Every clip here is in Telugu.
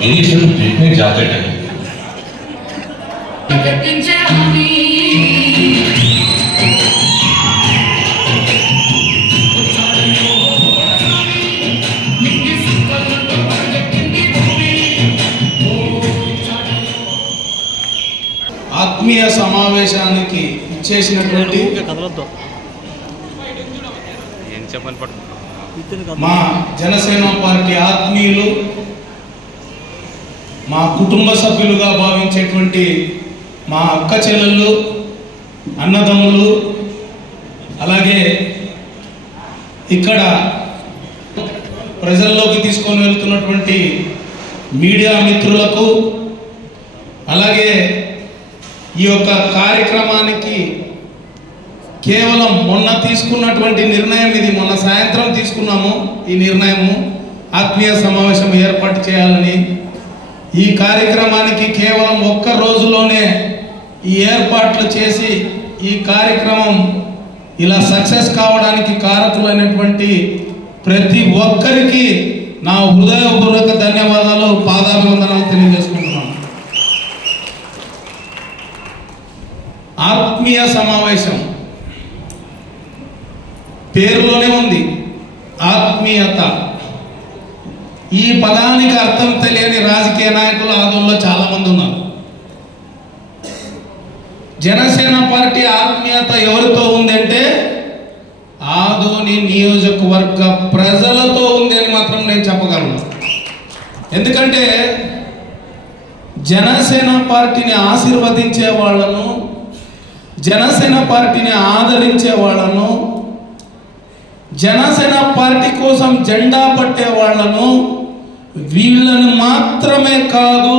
मेरी फिल्म देखने जाते टाइम ఆత్మీయ సమావేశానికి ఇచ్చేసినటువంటి మా జనసేన పార్టీ ఆత్మీయులు, మా కుటుంబ సభ్యులుగా భావించేటువంటి మా అక్క చెల్లెళ్ళు, అన్నదమ్ములు, అలాగే ఇక్కడ ప్రజల్లోకి తీసుకొని వెళ్తున్నటువంటి మీడియా మిత్రులకు, అలాగే ఈ యొక్క కార్యక్రమానికి కేవలం మొన్న తీసుకున్నటువంటి నిర్ణయం ఇది, మొన్న సాయంత్రం తీసుకున్నాము ఈ నిర్ణయము, ఆత్మీయ సమావేశం ఏర్పాటు చేయాలని. ఈ కార్యక్రమానికి కేవలం ఒక్క రోజులోనే ఈ ఏర్పాట్లు చేసి ఈ కార్యక్రమం ఇలా సక్సెస్ కావడానికి కారకులైనటువంటి ప్రతి ఒక్కరికి నా హృదయపూర్వక ధన్యవాదాలు, పాదాభివందనాలు తెలియజేసుకుంటున్నాను. ఆత్మీయ సమావేశం పేరులోనే ఉంది ఆత్మీయత. ఈ పదానికి అర్థం తెలియని రాజకీయ నాయకులు ఆదోళనలో చాలా మంది ఉన్నారు. జనసేన పార్టీ ఆత్మీయత ఎవరితో ఉందంటే ఆదోని నియోజకవర్గ ప్రజలతో ఉంది అని మాత్రం నేను చెప్పగలను. ఎందుకంటే జనసేన పార్టీని ఆశీర్వదించే వాళ్ళను, జనసేన పార్టీని ఆదరించే వాళ్ళను, జనసేన పార్టీ కోసం జెండా పట్టే వాళ్ళను, వీళ్ళని మాత్రమే కాదు,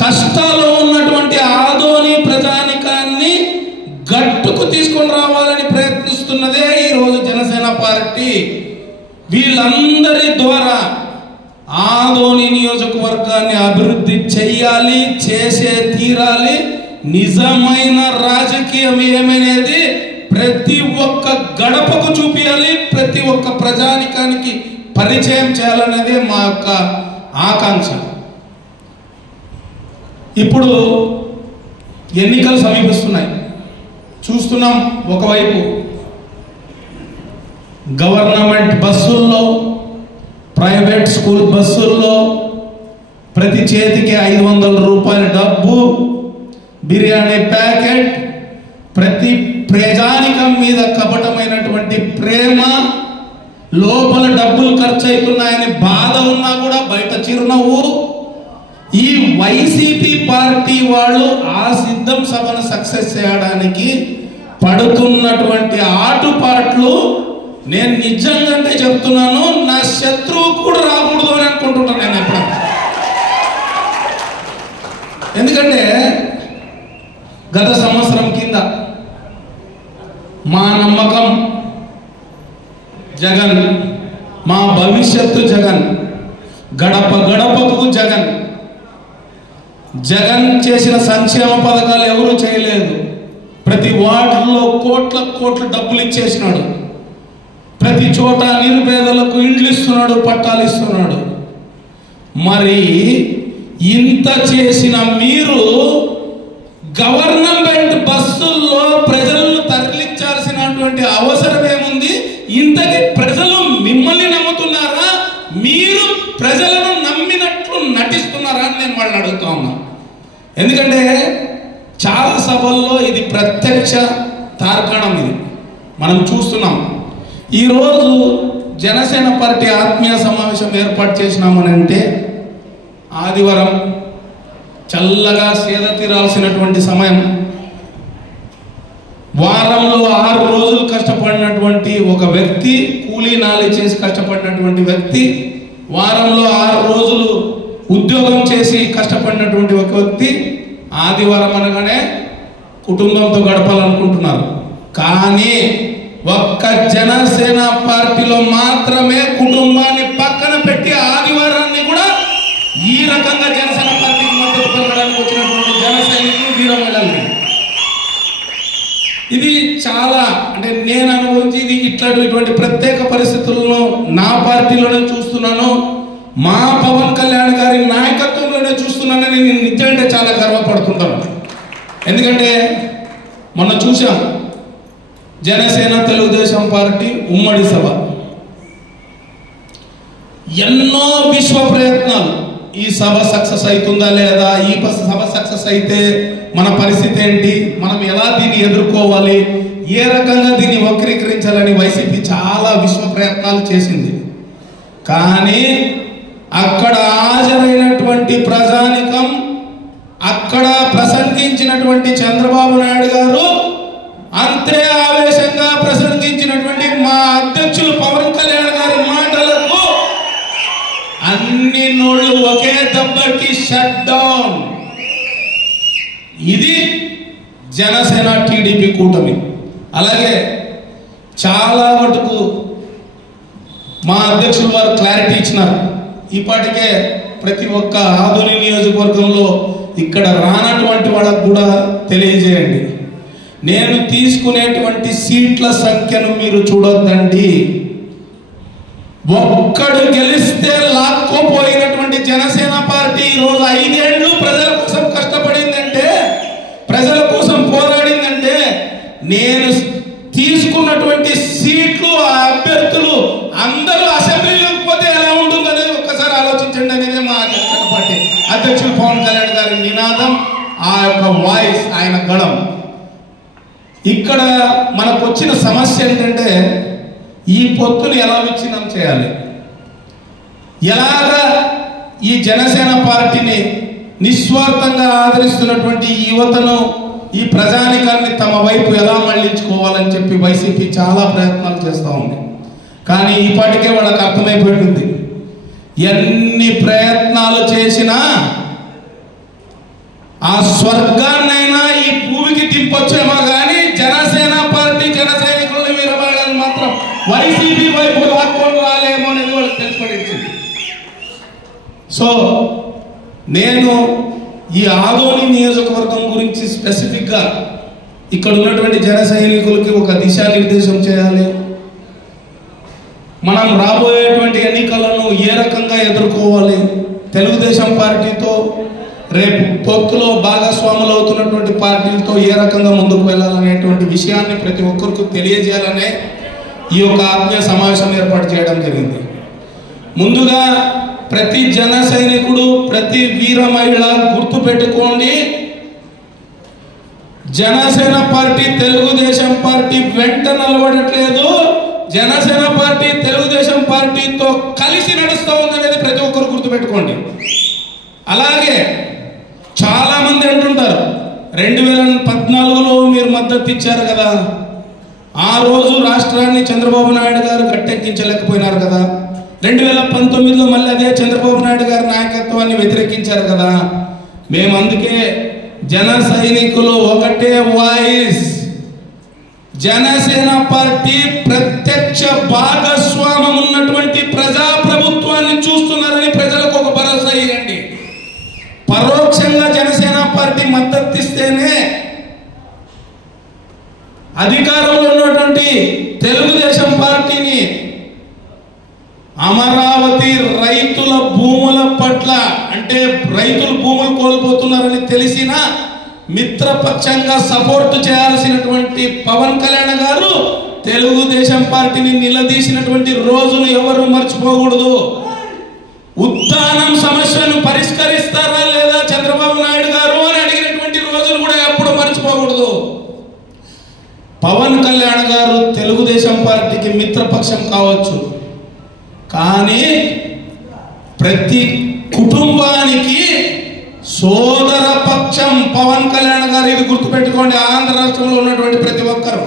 కష్టాల్లో ఉన్నటువంటి ఆదోని ప్రజానికాన్ని గట్టుకు తీసుకొని రావాలని ప్రయత్నిస్తున్నదే ఈరోజు జనసేన పార్టీ. వీళ్ళందరి ద్వారా ఆదోని నియోజకవర్గాన్ని అభివృద్ధి చెయ్యాలి, చేసే తీరాలి. నిజమైన రాజకీయం ఏమనేది ప్రతి ఒక్క గడపకు చూపించాలి, ప్రతి ఒక్క ప్రజానికానికి పరిచయం చేయాలనేది మా యొక్క ఆకాంక్ష. ఇప్పుడు ఎన్నికలు సమీపిస్తున్నాయి, చూస్తున్నాం. ఒకవైపు గవర్నమెంట్ బస్సుల్లో, ప్రైవేట్ స్కూల్ బస్సుల్లో ప్రతి చేతికి 500 రూపాయల డబ్బు, బిర్యానీ ప్యాకెట్, ప్రతి ప్రజానికం మీద కపటమైనటువంటి ప్రేమ, లోపల డబ్బులు ఖర్చు అవుతున్నాయని బాధ ఉన్నా కూడా బయట చిరునవ్వు. ఈ వైసీపీ పార్టీ వాళ్ళు ఆ సిద్ధం సభను సక్సెస్ చేయడానికి పడుతున్నటువంటి ఆటుపాట్లు నేను నిజంగా చెప్తున్నాను, నా శత్రువు కూడా రాకూడదు అని అనుకుంటున్నాను నేను ఎప్పుడు. ఎందుకంటే గత సంవత్సరం కింద మా నమ్మకం జగన్, మా భవిష్యత్తు జగన్, గడప గడపకు జగన్. జగన్ చేసిన సంక్షేమ పథకాలు ఎవరు చేయలేదు. ప్రతి వార్డులో కోట్ల డబ్బులు ఇచ్చేసినాడు. ప్రతి చోట నిరుపేదలకు ఇండ్లు ఇస్తున్నాడు, పట్టాలు ఇస్తున్నాడు. మరి ఇంత చేసిన మీరు గవర్నమెంట్ బస్సుల్లో ప్రజలను తరలించాల్సినటువంటి అవసరం ఏముంది? ఇంతకీ ప్రజలు మిమ్మల్ని నమ్ముతున్నారా, మీరు ప్రజలను నమ్మినట్లు నటిస్తున్నారా అని నేను వాళ్ళని అడుగుతా ఉన్నా. ఎందుకంటే చాలా సభల్లో ఇది ప్రత్యక్ష తార్కాణం, ఇది మనం చూస్తున్నాం. ఈరోజు జనసేన పార్టీ ఆత్మీయ సమావేశం ఏర్పాటు చేసినామని అంటే ఆదివారం చల్లగా సేద తీరాల్సినటువంటి సమయం. వారంలో 6 రోజులు కష్టపడినటువంటి ఒక వ్యక్తి, కూలీ నాలి చేసి కష్టపడినటువంటి వ్యక్తి, వారంలో 6 రోజులు ఉద్యోగం చేసి కష్టపడినటువంటి ఒక వ్యక్తి ఆదివారం అనగానే కుటుంబంతో గడపాలనుకుంటున్నారు. కానీ ఒక్క జనసేన పార్టీలో మాత్రమే కుటుంబాన్ని పక్కన పెట్టి ఆదివారాన్ని కూడా ఈ రకంగా జనసేన పార్టీకి మద్దతు పలకడానికి వచ్చినటువంటి జన సైనికులు వీరమహిళలు. ఇది చాలా అంటే నేను అనుభవించి ఇది ఇట్లాంటి ప్రత్యేక పరిస్థితులను నా పార్టీలోనే చూస్తున్నాను. మా పవన్ కళ్యాణ్ గారి నాయకత్వంలోనే చూస్తున్నానని నేను నిజంగా చాలా గర్వపడుతుంటాను. ఎందుకంటే మొన్న చూసాం జనసేన తెలుగుదేశం పార్టీ ఉమ్మడి సభ, ఎన్నో విశ్వ ప్రయత్నాలు. ఈ సభ సక్సెస్ అవుతుందా లేదా, ఈ సభ సక్సెస్ అయితే మన పరిస్థితి ఏంటి, మనం ఎలా దీన్ని ఎదుర్కోవాలి, ఏ రకంగా దీన్ని వక్రీకరించాలని వైసీపీ చాలా విశ్వ ప్రయత్నాలు చేసింది. కానీ అక్కడ హాజరైనటువంటి ప్రజానికం, అక్కడ ప్రసంగించినటువంటి చంద్రబాబు నాయుడు గారు, అంతే ఆవేశంగా ప్రసంగించినటువంటి మా అధ్యక్షులు పవన్ కళ్యాణ్ గారి మాటలకు అన్ని నోళ్ళు ఒకే దెబ్బకి షట్ డౌన్. ఇది జనసేన టీడీపీ కూటమి. అలాగే చాలా మటుకు మా అధ్యక్షులు వారు క్లారిటీ ఇచ్చినారు. ఈపాటికే ప్రతి ఒక్క ఆదోని నియోజకవర్గంలో ఇక్కడ రానటువంటి వాళ్ళకు కూడా తెలియజేయండి, నేను తీసుకునేటువంటి సీట్ల సంఖ్యను మీరు చూడొద్దండి. ఒక్కడు గెలిస్తే లాక్కోపోయినటువంటి జనసేన పార్టీ ఈరోజు 5 ఏళ్ళు ప్రజల కోసం కష్టపడిందంటే, ప్రజల కోసం పోరాడిందంటే, నేను తీసుకున్నటువంటి సీట్లు ఆ అభ్యర్థులు అందరూ అసెంబ్లీలోకి పోతే ఎలా ఉంటుందనేది ఒక్కసారి ఆలోచించండి అనేది మా జనసేన పార్టీ అధ్యక్షులు పవన్ కళ్యాణ్ గారి నినాదం, ఆ యొక్క వాయిస్, ఆయన గళం. ఇక్కడ మనకు వచ్చిన సమస్య ఏంటంటే ఈ పొత్తుని ఎలా విచ్ఛిన్నం చేయాలి, ఎలాగా ఈ జనసేన పార్టీని నిస్వార్థంగా ఆదరిస్తున్నటువంటి యువతను, ఈ ప్రజానికాన్ని తమ వైపు ఎలా మళ్లించుకోవాలని చెప్పి వైసీపీ చాలా ప్రయత్నాలు చేస్తూ ఉంది. కానీ ఈపాటికే వాళ్ళకి అర్థమైపోయింది, ఎన్ని ప్రయత్నాలు చేసినా ఆ స్వర్గాన్నైనా ఈ భూమికి దింపొచ్చేమో కానీ జనసేన పార్టీ జన సైనికులను వీరబాలని మాత్రం వైసీపీ వైపు లాక్కొని రాలేమో అనేది వాళ్ళకి తెలిసిపడించింది. సో నేను ఈ ఆదోని నియోజకవర్గం గురించి స్పెసిఫిక్గా ఇక్కడ ఉన్నటువంటి జన సైనికులకి ఒక దిశానిర్దేశం చేయాలి. మనం రాబోయేటువంటి ఎన్నికలను ఏ రకంగా ఎదుర్కోవాలి, తెలుగుదేశం పార్టీతో రేపు పొత్తులో భాగస్వాములు అవుతున్నటువంటి పార్టీలతో ఏ రకంగా ముందుకు వెళ్ళాలనేటువంటి విషయాన్ని ప్రతి ఒక్కరికి తెలియజేయాలనే ఈ యొక్క ఆత్మీయ సమావేశం ఏర్పాటు చేయడం జరిగింది. ముందుగా ప్రతి జన సైనికుడు, ప్రతి వీర మహిళ గుర్తు పెట్టుకోండి, జనసేన పార్టీ తెలుగుదేశం పార్టీ వెంట నిలబడట్లేదు, జనసేన పార్టీ తెలుగుదేశం పార్టీతో కలిసి నడుస్తూ ఉందనేది ప్రతి ఒక్కరు గుర్తుపెట్టుకోండి. అలాగే చాలా మంది అంటుంటారు 2014లో మీరు మద్దతు ఇచ్చారు కదా, ఆ రోజు రాష్ట్రాన్ని చంద్రబాబు నాయుడు గారు గట్టెక్కించలేకపోయినారు కదా, 2019లో మళ్ళీ అదే చంద్రబాబు నాయుడు గారి నాయకత్వాన్ని వ్యతిరేకించారు కదా. మేము అందుకే జన సైనికులు ఒకటే వాయిస్, జనసేన పార్టీ ప్రత్యక్ష భాగస్వామ్యం ఉన్నటువంటి ప్రజా ప్రభుత్వాన్ని చూస్తున్నారని ప్రజలకు ఒక భరోసా ఇవ్వండి. పరోక్షంగా జనసేన పార్టీ మద్దతు ఇస్తేనే అధికారంలో ఉన్నటువంటి తెలుగుదేశం పార్టీని అమరావతి రైతుల భూముల పట్ల, అంటే రైతులు భూములు కోల్పోతున్నారని తెలిసిన మిత్రపక్షంగా సపోర్ట్ చేయాల్సినటువంటి పవన్ కళ్యాణ్ గారు తెలుగుదేశం పార్టీని నిలదీసినటువంటి రోజును ఎవరు మర్చిపోకూడదు. ఉద్దానం సమస్యను పరిష్కరిస్తారా లేదా చంద్రబాబు నాయుడు గారు అని అడిగినటువంటి రోజులు కూడా ఎప్పుడు మర్చిపోకూడదు. పవన్ కళ్యాణ్ గారు తెలుగుదేశం పార్టీకి మిత్రపక్షం కావచ్చు, కానీ ప్రతి కుటుంబానికి సోదర పక్షం పవన్ కళ్యాణ్ గారు. ఇది గుర్తుపెట్టుకోండి ఆంధ్ర రాష్ట్రంలో ఉన్నటువంటి ప్రతి ఒక్కరు.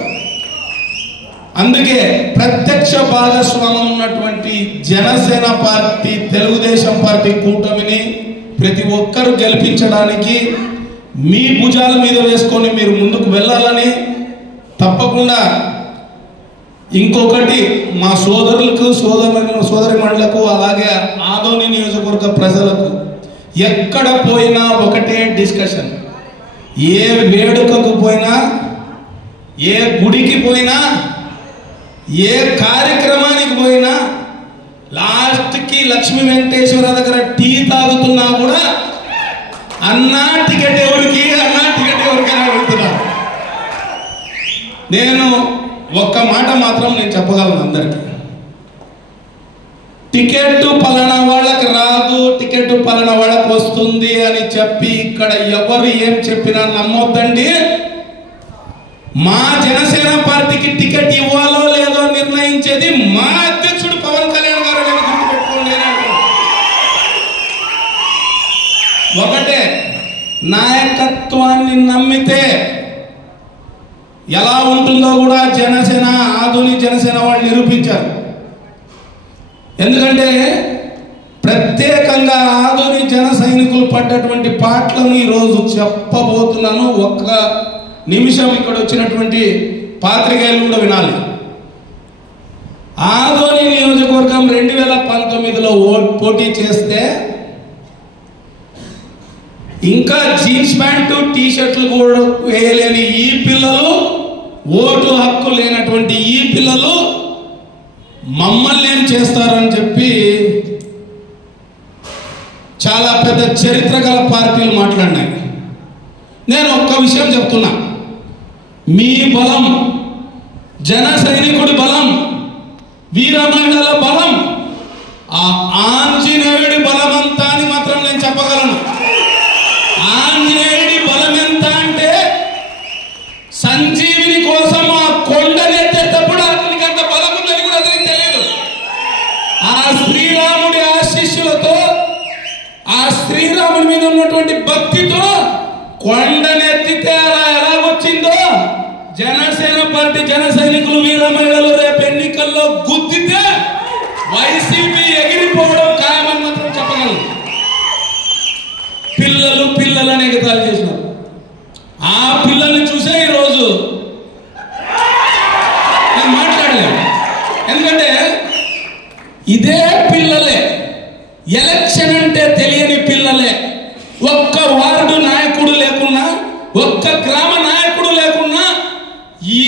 అందుకే ప్రత్యక్ష భాగస్వామ్యం ఉన్నటువంటి జనసేన పార్టీ తెలుగుదేశం పార్టీ కూటమిని ప్రతి ఒక్కరు గెలిపించడానికి మీ భుజాల మీద వేసుకొని మీరు ముందుకు వెళ్ళాలని, తప్పకుండా ఇంకొకటి మా సోదరులకు సోదరిమణులకు అలాగే ఆదోని నియోజకవర్గ ప్రజలకు ఎక్కడ పోయినా ఒకటే డిస్కషన్, ఏ వేడుకకు పోయినా, ఏ గుడికి పోయినా, ఏ కార్యక్రమానికి పోయినా లాస్ట్కి లక్ష్మీ వెంకటేశ్వర దగ్గర టీ తాగుతున్నా కూడా అన్నా టికెట్ ఎవరికి ఎవరికైనా వెళ్తున్నారు. నేను ఒక్క మాట మాత్రం నేను చెప్పగలను అందరికీ, టికెట్ పలానా వాళ్ళకి రాదు, టికెట్ పలానా వాళ్ళకి వస్తుంది అని చెప్పి ఇక్కడ ఎవరు ఏం చెప్పినా నమ్మొద్దండి. మా జనసేన పార్టీకి టికెట్ ఇవ్వాలో లేదో నిర్ణయించేది మా అధ్యక్షుడు పవన్ కళ్యాణ్ గారు అని గుర్తుపెట్టుకోండి. ఒకటే, నాయకత్వాన్ని నమ్మితే ఎలా ఉంటుందో కూడా జనసేన ఆధునిక జనసేన వాళ్ళు నిరూపించారు. ఎందుకంటే ప్రత్యేకంగా ఆధునిక జన సైనికులు పడ్డటువంటి పాటలను ఈరోజు చెప్పబోతున్నాను. ఒక్క నిమిషం ఇక్కడ వచ్చినటువంటి పాత్రికేయులు కూడా వినాలి. ఆదోని నియోజకవర్గం 2019లో పోటీ చేస్తే ఇంకా జీన్స్ ప్యాంటు టీ షర్ట్లు కూడా వేయలేని ఈ పిల్లలు, ఓటు హక్కు లేనటువంటి ఈ పిల్లలు మమ్మల్ని ఏం చేస్తారని చెప్పి చాలా పెద్ద చరిత్ర గల పార్టీలు మాట్లాడినాయి. నేను ఒక్క విషయం చెప్తున్నా, మీ బలం, జన సైనికుడి బలం, వీర మహిళల బలం ఆ ఆంజనేయుడి బలం అంత అని మాత్రం నేను చెప్పగలను. ఆంజనేయుడి బలం ఎంత అంటే సంజీవిని కోసం ఆ కొండనెత్తేటప్పుడు అతనికి అంత బలం ఉందని కూడా అతనికి తెలియదు. ఆ శ్రీరాముడి ఆశీస్సులతో, ఆ శ్రీరాముడి మీద ఉన్నటువంటి భక్తితో కొండనెత్తితే అలా ఎలాగొచ్చిందో జనసేన పార్టీ జన సైనికులు వీర మహిళలు రేపు ఎన్నికల్లో గుద్దితే వైసీపీ ఎగిరిపోవడం ఖాయమని మాత్రం చెప్పగలను. పిల్లలని ఎగతాళి చేసినారు. ఆ పిల్లల్ని చూసే ఈరోజు నేను మాట్లాడలేను. ఎందుకంటే ఇదే పిల్లలే, ఎలక్షన్ అంటే తెలియని పిల్లలే, ఒక్క వార్డు నాయకుడు లేకున్నా, ఒక్క గ్రామ నాయకుడు లేకున్నా ఈ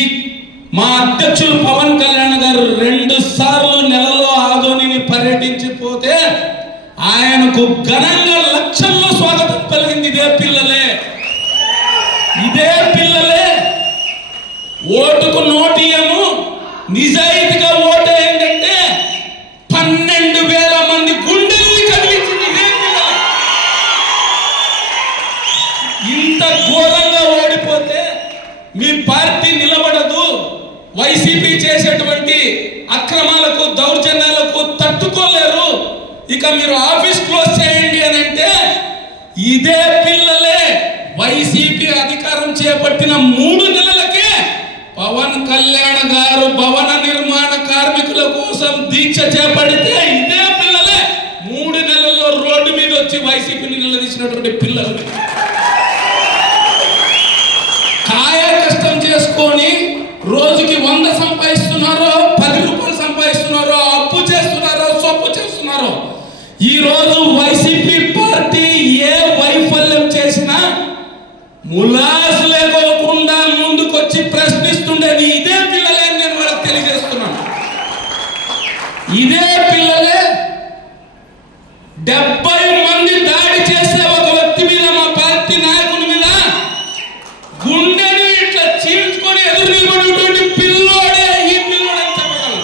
మా అధ్యక్షులు పవన్ కళ్యాణ్ గారు 2 సార్లు నెలలో ఆదోనిని పర్యటించిపోతే ఆయనకు ఘనంగా లక్షల్లో స్వాగతం పలికింది ఇదే పిల్లలే. ఇదే పిల్లలే ఓటుకు నోటియము నిజాయితీగా ఓటు ఏంటంటే 12,000 మంది గుండెల్ని కదిలించింది ఇదే పిల్లలే. ఇంత ఘోరంగా ఓడిపోతే మీ పార్టీ నిలబడదు, వైసీపీ చేసేటువంటి అక్రమాలకు దౌర్జన్యాలకు తట్టుకోలేరు, ఇక మీరు ఆఫీస్ క్లోజ్ చేయండి అని అంటే ఇదే పిల్లలే వైసీపీ అధికారం చేపట్టిన 3 నెలలకే పవన్ కళ్యాణ్ గారు భవన నిర్మాణ కార్మికుల కోసం దీక్ష చేపడితే ఇదే పిల్లలే 3 నెలల్లో రోడ్డు మీద వచ్చి వైసీపీని నిలదీసినటువంటి పిల్లలు. కాయ కష్టం చేసుకొని రోజుకి 100 సంపాదిస్తున్నారో, 10 రూపాయలు సంపాదిస్తున్నారో, అప్పు చేస్తున్నారో, సొప్పు చేస్తున్నారో, ఈ రోజు వైసీపీ పార్టీ ఏ వైఫల్యం చేసినా ములాసు లేకోకుండా ముందుకొచ్చి ప్రశ్నిస్తుండేది ఇదే పిల్లలే అని నేను వాళ్ళకి తెలియజేస్తున్నాను. ఇదే పిల్లలే 70 మంది దాడి చేసే ఒక వ్యక్తి మీద, మా పార్టీ నాయకుని మీద గుండెని ఇట్లా చీల్చుకొని ఎదురు నిలబడినటువంటి పిల్లోడే ఈ పిల్లోడు అని చెప్పగలను.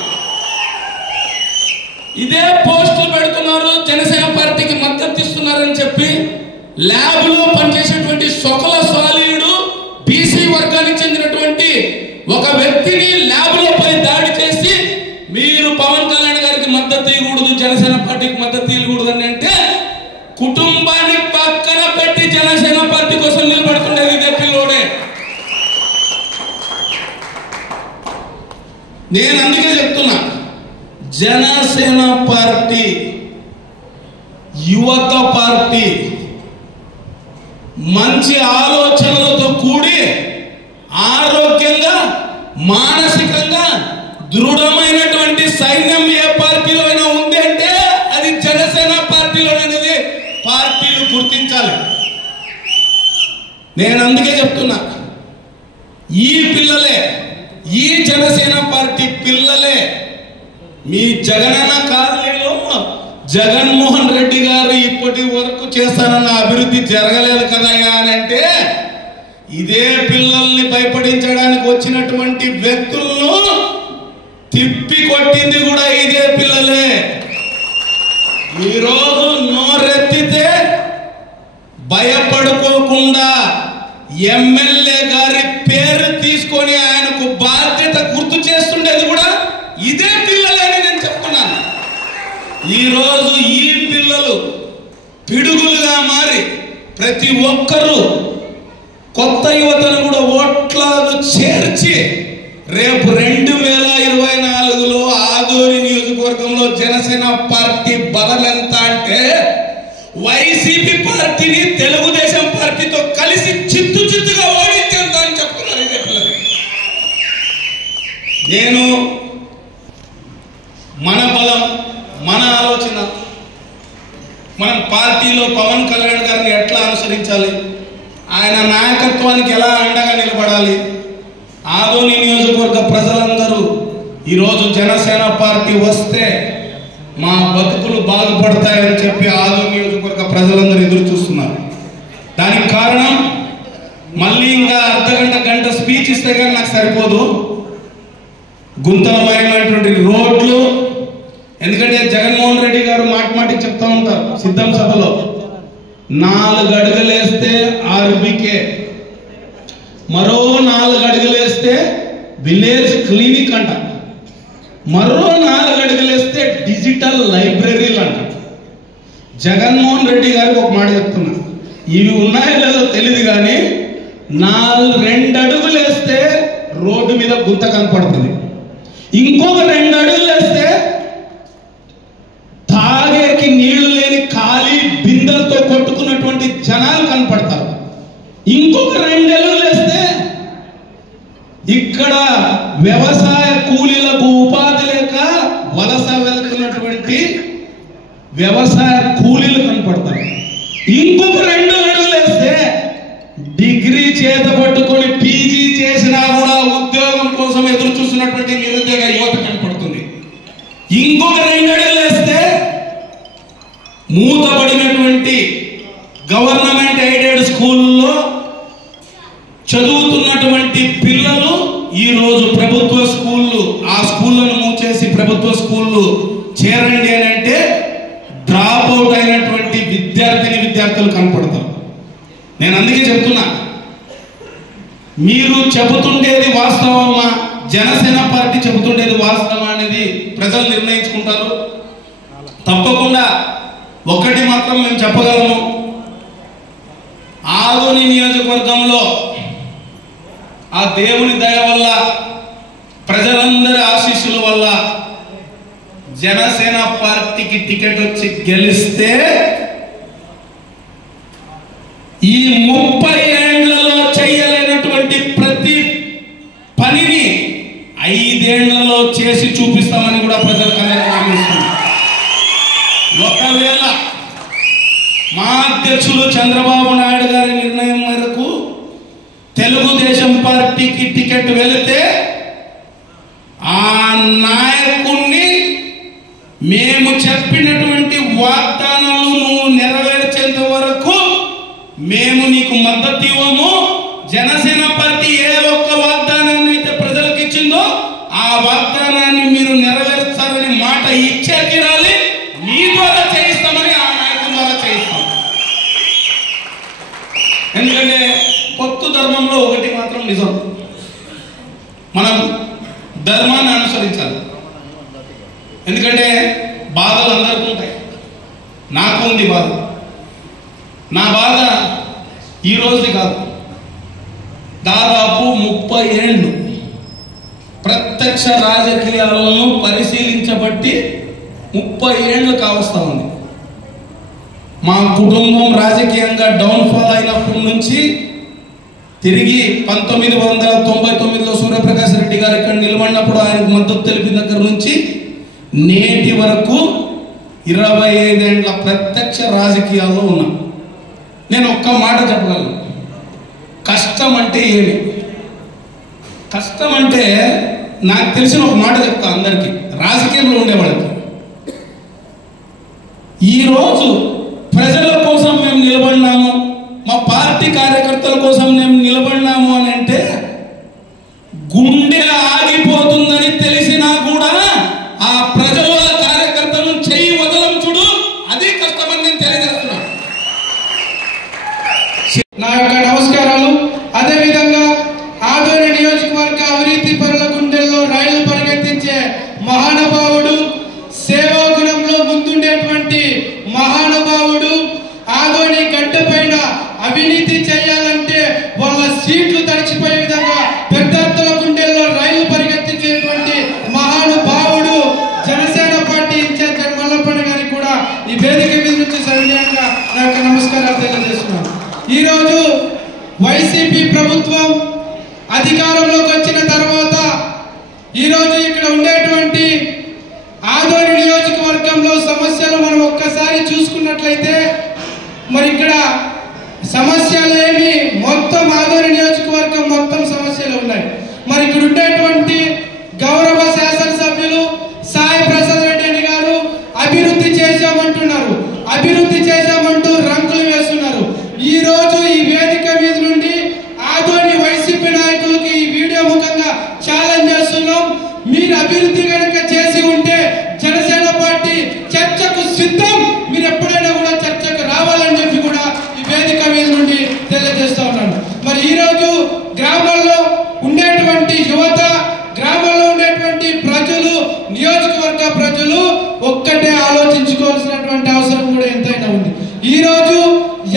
ఇదే పోస్టులు పెడుతున్నారు, జనసేన పార్టీకి మద్దతు ఇస్తున్నారని చెప్పి ల్యాబ్లో పనిచేసేటువంటి సొకల స్వాలీయుడు బీసీ వర్గానికి చెందినటువంటి ఒక వ్యక్తిని ల్యాబ్లో పోయి దాడి చేసి మీరు పవన్ కళ్యాణ్ గారికి మద్దతు ఇవ్వకూడదు, జనసేన పార్టీకి మద్దతు ఇవ్వకూడదు అని అంటే కుటుంబాన్ని పక్కన పెట్టి జనసేన పార్టీ కోసం నిలబడుతుండేది ఇదే పిల్లోడే. నేను అందుకే చెప్తున్నా, జనసేన పార్టీ యువత పార్టీ, మంచి ఆలోచనలతో కూడి ఆరోగ్యంగా మానసికంగా దృఢమైనటువంటి సైన్యం ఏ పార్టీలో అయినా ఉంది అంటే అది జనసేన పార్టీలోనేది పార్టీలు గుర్తించాలి. నేను అందుకే చెప్తున్నా, ఈ పిల్లలే, ఈ జనసేన పార్టీ పిల్లలే మీ జగనన్న కాలనీలో జగన్మోహన్ రెడ్డి గారు ఇప్పటి వరకు చేస్తానన్న అభివృద్ధి జరగలేదు కదయ్యా అని అంటే, ఇదే పిల్లల్ని భయపడించడానికి వచ్చినటువంటి వ్యక్తులను తిప్పి కొట్టింది కూడా ఇదే పిల్లలే. ఈరోజు నోరెత్తితే భయపడుకోకుండా ఎమ్మెల్యే గారి పేరు తీసుకొని ఆయనకు బాధ్యత గుర్తు చేస్తుండేది కూడా ఇదే పిల్లలని నేను చెప్తున్నాను. ఈరోజు ఈ పిల్లలు పిడుగులుగా మారి ప్రతి ఒక్కరూ కొత్త యువతను కూడా ఓట్లను చేర్చి రేపు 2024లో ఆదోని నియోజకవర్గంలో జనసేన పార్టీ బలం ఎంత అంటే వైసీపీ పార్టీని తెలుగుదేశం పార్టీతో కలిసి చిత్తుగా ఓడించేంత అని చెప్తున్నారు ఇదే పిల్లలు. నేను మన బలం, మన ఆలోచన, మనం పార్టీలో పవన్ కళ్యాణ్ గారిని ఎట్లా అనుసరించాలి, ఆయన నాయకత్వానికి ఎలా అండగా నిలబడాలి, ఆదోని నియోజకవర్గ ప్రజలందరూ ఈరోజు జనసేన పార్టీ వస్తే మా బతుకులు బాగుపడతాయని చెప్పి ఆదోని నియోజకవర్గ ప్రజలందరూ ఎదురు చూస్తున్నారు. దానికి కారణం మళ్ళీ ఇంకా గంట స్పీచ్ ఇస్తే కానీ నాకు సరిపోదు. గుంతలమైనటువంటి రోడ్లు, ఎందుకంటే జగన్మోహన్ రెడ్డి గారు మాటికి చెప్తా ఉంటారు సిద్ధం సభలో, 4 అడుగులేస్తే ఆర్బీకే, మరో 4 అడుగులేస్తే విలేజ్ క్లినిక్ అంట, మరో 4 అడుగులేస్తే డిజిటల్ లైబ్రరీలు అంట. జగన్మోహన్ రెడ్డి గారికి ఒక మాట చెప్తున్నా, ఇవి ఉన్నాయో లేదో తెలియదు కానీ 2 అడుగులేస్తే రోడ్డు మీద గుంత కనపడుతుంది, ఇంకొక 2 అడుగులేస్తే తాగేకి నీళ్లు లేని ఖాళీ బిందెలతో కొట్టుకున్నటువంటి జనాలు కనపడతారు, ఇంకొక 2 అడుగులేస్తే ఇక్కడ వ్యవసాయ కూలీలకు ఉపాధి లేక వలస వెళ్తున్నటువంటి వ్యవసాయ కూలీలు కనపడతారు, ఇంకొక 2 అడుగులేస్తే డిగ్రీ చేత పట్టుకొని పీజీ చేసినా కూడా ఉద్యోగం కోసం ఎదురు చూస్తున్నటువంటి నిరుద్యోగ యువత కనపడుతుంది, ఇంకొక 2 అడుగులేస్తే మూతపడినటువంటి గవర్నమెంట్ ఎయిడెడ్ స్కూల్లో చదువుతున్నటువంటి పిల్లలు ఈరోజు ప్రభుత్వ స్కూళ్ళు, ఆ స్కూళ్ళను మూసేసి ప్రభుత్వ స్కూళ్ళు చేరండి అని అంటే డ్రాప్ అవుట్ అయినటువంటి విద్యార్థులు కనపడతారు. నేను అందుకే చెప్తున్నా, మీరు చెబుతుండేది వాస్తవమా, జనసేన పార్టీ చెబుతుండేది వాస్తవం అనేది ప్రజలు నిర్ణయించుకుంటారు. తప్పకుండా ఒకటి మాత్రం మేము చెప్పగలము, ఆదోని నియోజకవర్గంలో ఆ దేవుని దయ వల్ల, ప్రజలందరి ఆశీస్సుల వల్ల జనసేన పార్టీకి టికెట్ వచ్చి గెలిస్తే ఈ 30 ఏళ్లలో చేయలేనటువంటి ప్రతి పనిని 5 ఏళ్లలో చేసి చూపిస్తామని కూడా ప్రజలకు హామీస్తున్నాం. ఒకవేళ మా అధ్యక్షులు చంద్రబాబు నాయుడు గారి నిర్ణయం మేరకు తెలుగుదేశం పార్టీకి టికెట్ వెళితే ఆ నాయకుణ్ణి మేము చెప్పినటువంటి వాగ్దానాలు నువ్వు నెరవేర్చేంత వరకు మేము నీకు మద్దతు ఇవ్వము. జనసేన పార్టీ ఏ ఒక్క వాగ్దానాన్ని అయితే ప్రజలకు ఇచ్చిందో ఆ వాగ్దానాన్ని మీరు నెరవేర్చాలని మాట ఇచ్చే తీరాలి. మీ ద్వారా చేయిస్తామని ఆ నాయకుల ద్వారా చేయిస్తాం. ఎందుకంటే పొత్తు ధర్మంలో ఒకటి మాత్రం నిజం, మనం ధర్మాన్ని అనుసరించాలి. ఎందుకంటే బాధలు అందరికీ ఉంటాయి, నాకు ఉంది బాధ. నా బాధ ఈ రోజుది కాదు, దాదాపు 30 ఏళ్ళు ప్రత్యక్ష రాజకీయాలను పరిశీలించబట్టి 30 ఏళ్ళు కావస్తా ఉంది. మా కుటుంబం రాజకీయంగా డౌన్ఫాల్ అయినప్పటి నుంచి తిరిగి 1999లో సూర్యప్రకాష్ రెడ్డి గారు ఇక్కడ నిలబడినప్పుడు ఆయనకు మద్దతు తెలిపిన దగ్గర నుంచి నేటి వరకు 25 ఏళ్ల ప్రత్యక్ష రాజకీయాల్లో ఉన్నా. నేను ఒక్క మాట చెప్పగలను, కష్టం అంటే ఏమి? కష్టం అంటే నాకు తెలిసిన ఒక మాట చెప్తా అందరికీ, రాజకీయంలో ఉండేవాళ్ళకి. ఈరోజు ప్రజల కోసం మేము నిలబడినాము, మా పార్టీ కార్యకర్తల కోసం మేము నిలబడినాము అని అంటే గుండె ఆగిపోతుందని తెలిసినా కూడా ఆ ప్రజల కార్యకర్తలను చెయ్యి వదలం చూడు, అది కష్టమని నేను తెలియజేస్తున్నాను. నా యొక్క నమస్కారాలు. అదేవిధంగా ఆదోని నియోజకవర్గ అవినీతి పరుల గుండెల్లో రైలు పరిగెత్తించే మహానుభావుడు, సేవా గుణంలో ముందుండేటువంటి మహానుభావుడు, ఆదోని గడ్డ పైన అవినీతి చేయాలంటే వాళ్ళ సీట్లు తడిచిపోయే విధంగా పెద్దల గుండెల్లో రైలు పరిగెత్తించేటువంటి మహానుభావుడు, జనసేన పార్టీ ఇన్ఛార్జ్ మల్లప్పన్న గారికి కూడా ఈ వేదిక మీద నుంచి సవినయంగా నా యొక్క నమస్కారాలు తెలియజేస్తున్నాను. ఈరోజు వైసీపీ ప్రభుత్వం అధికారంలోకి వచ్చిన తర్వాత ఈరోజు ఇక్కడ ఉండేటువంటి ఆదోని నియోజకవర్గంలో సమస్యలు మనం ఒక్కసారి చూసుకున్నట్లయితే మరి ఇక్కడ సమస్యలు ఏమి మొత్తం ఆదోని నియోజకవర్గం మొత్తం సమస్యలు ఉన్నాయి. మరి ఇక్కడ ఉండేటువంటి గౌరవ శాసనసభ్యులు సాయి ప్రసాద్ రెడ్డి గారు అభివృద్ధి చేశామంటున్నారు, అభివృద్ధి చేశామంటూ రంగులు వేస్తున్నారు. ఈ రోజు ఈ వేదిక మీద నుండి ఆదోని వైసీపీ నాయకులకి ఈ వీడియో ముఖంగా ఛాలెంజ్ చేస్తున్నాం. మీరు అభివృద్ధి కనుక చేసి ఉంటే జనసేన పార్టీ చర్చకు సిద్ధం, మీరు ఎప్పుడైనా కూడా చర్చకు రావాలని చెప్పి కూడా ఈ వేదిక మీద నుండి తెలియజేస్తా ఉన్నాను. మరి ఈరోజు గ్రామాల్లో ఉండేటువంటి యువత, గ్రామాల్లో ఉండేటువంటి ప్రజలు, నియోజకవర్గ ప్రజలు ఒక్కటే ఆలోచించుకోవాల్సినటువంటి అవసరం కూడా ఎంతైనా ఉంది. ఈరోజు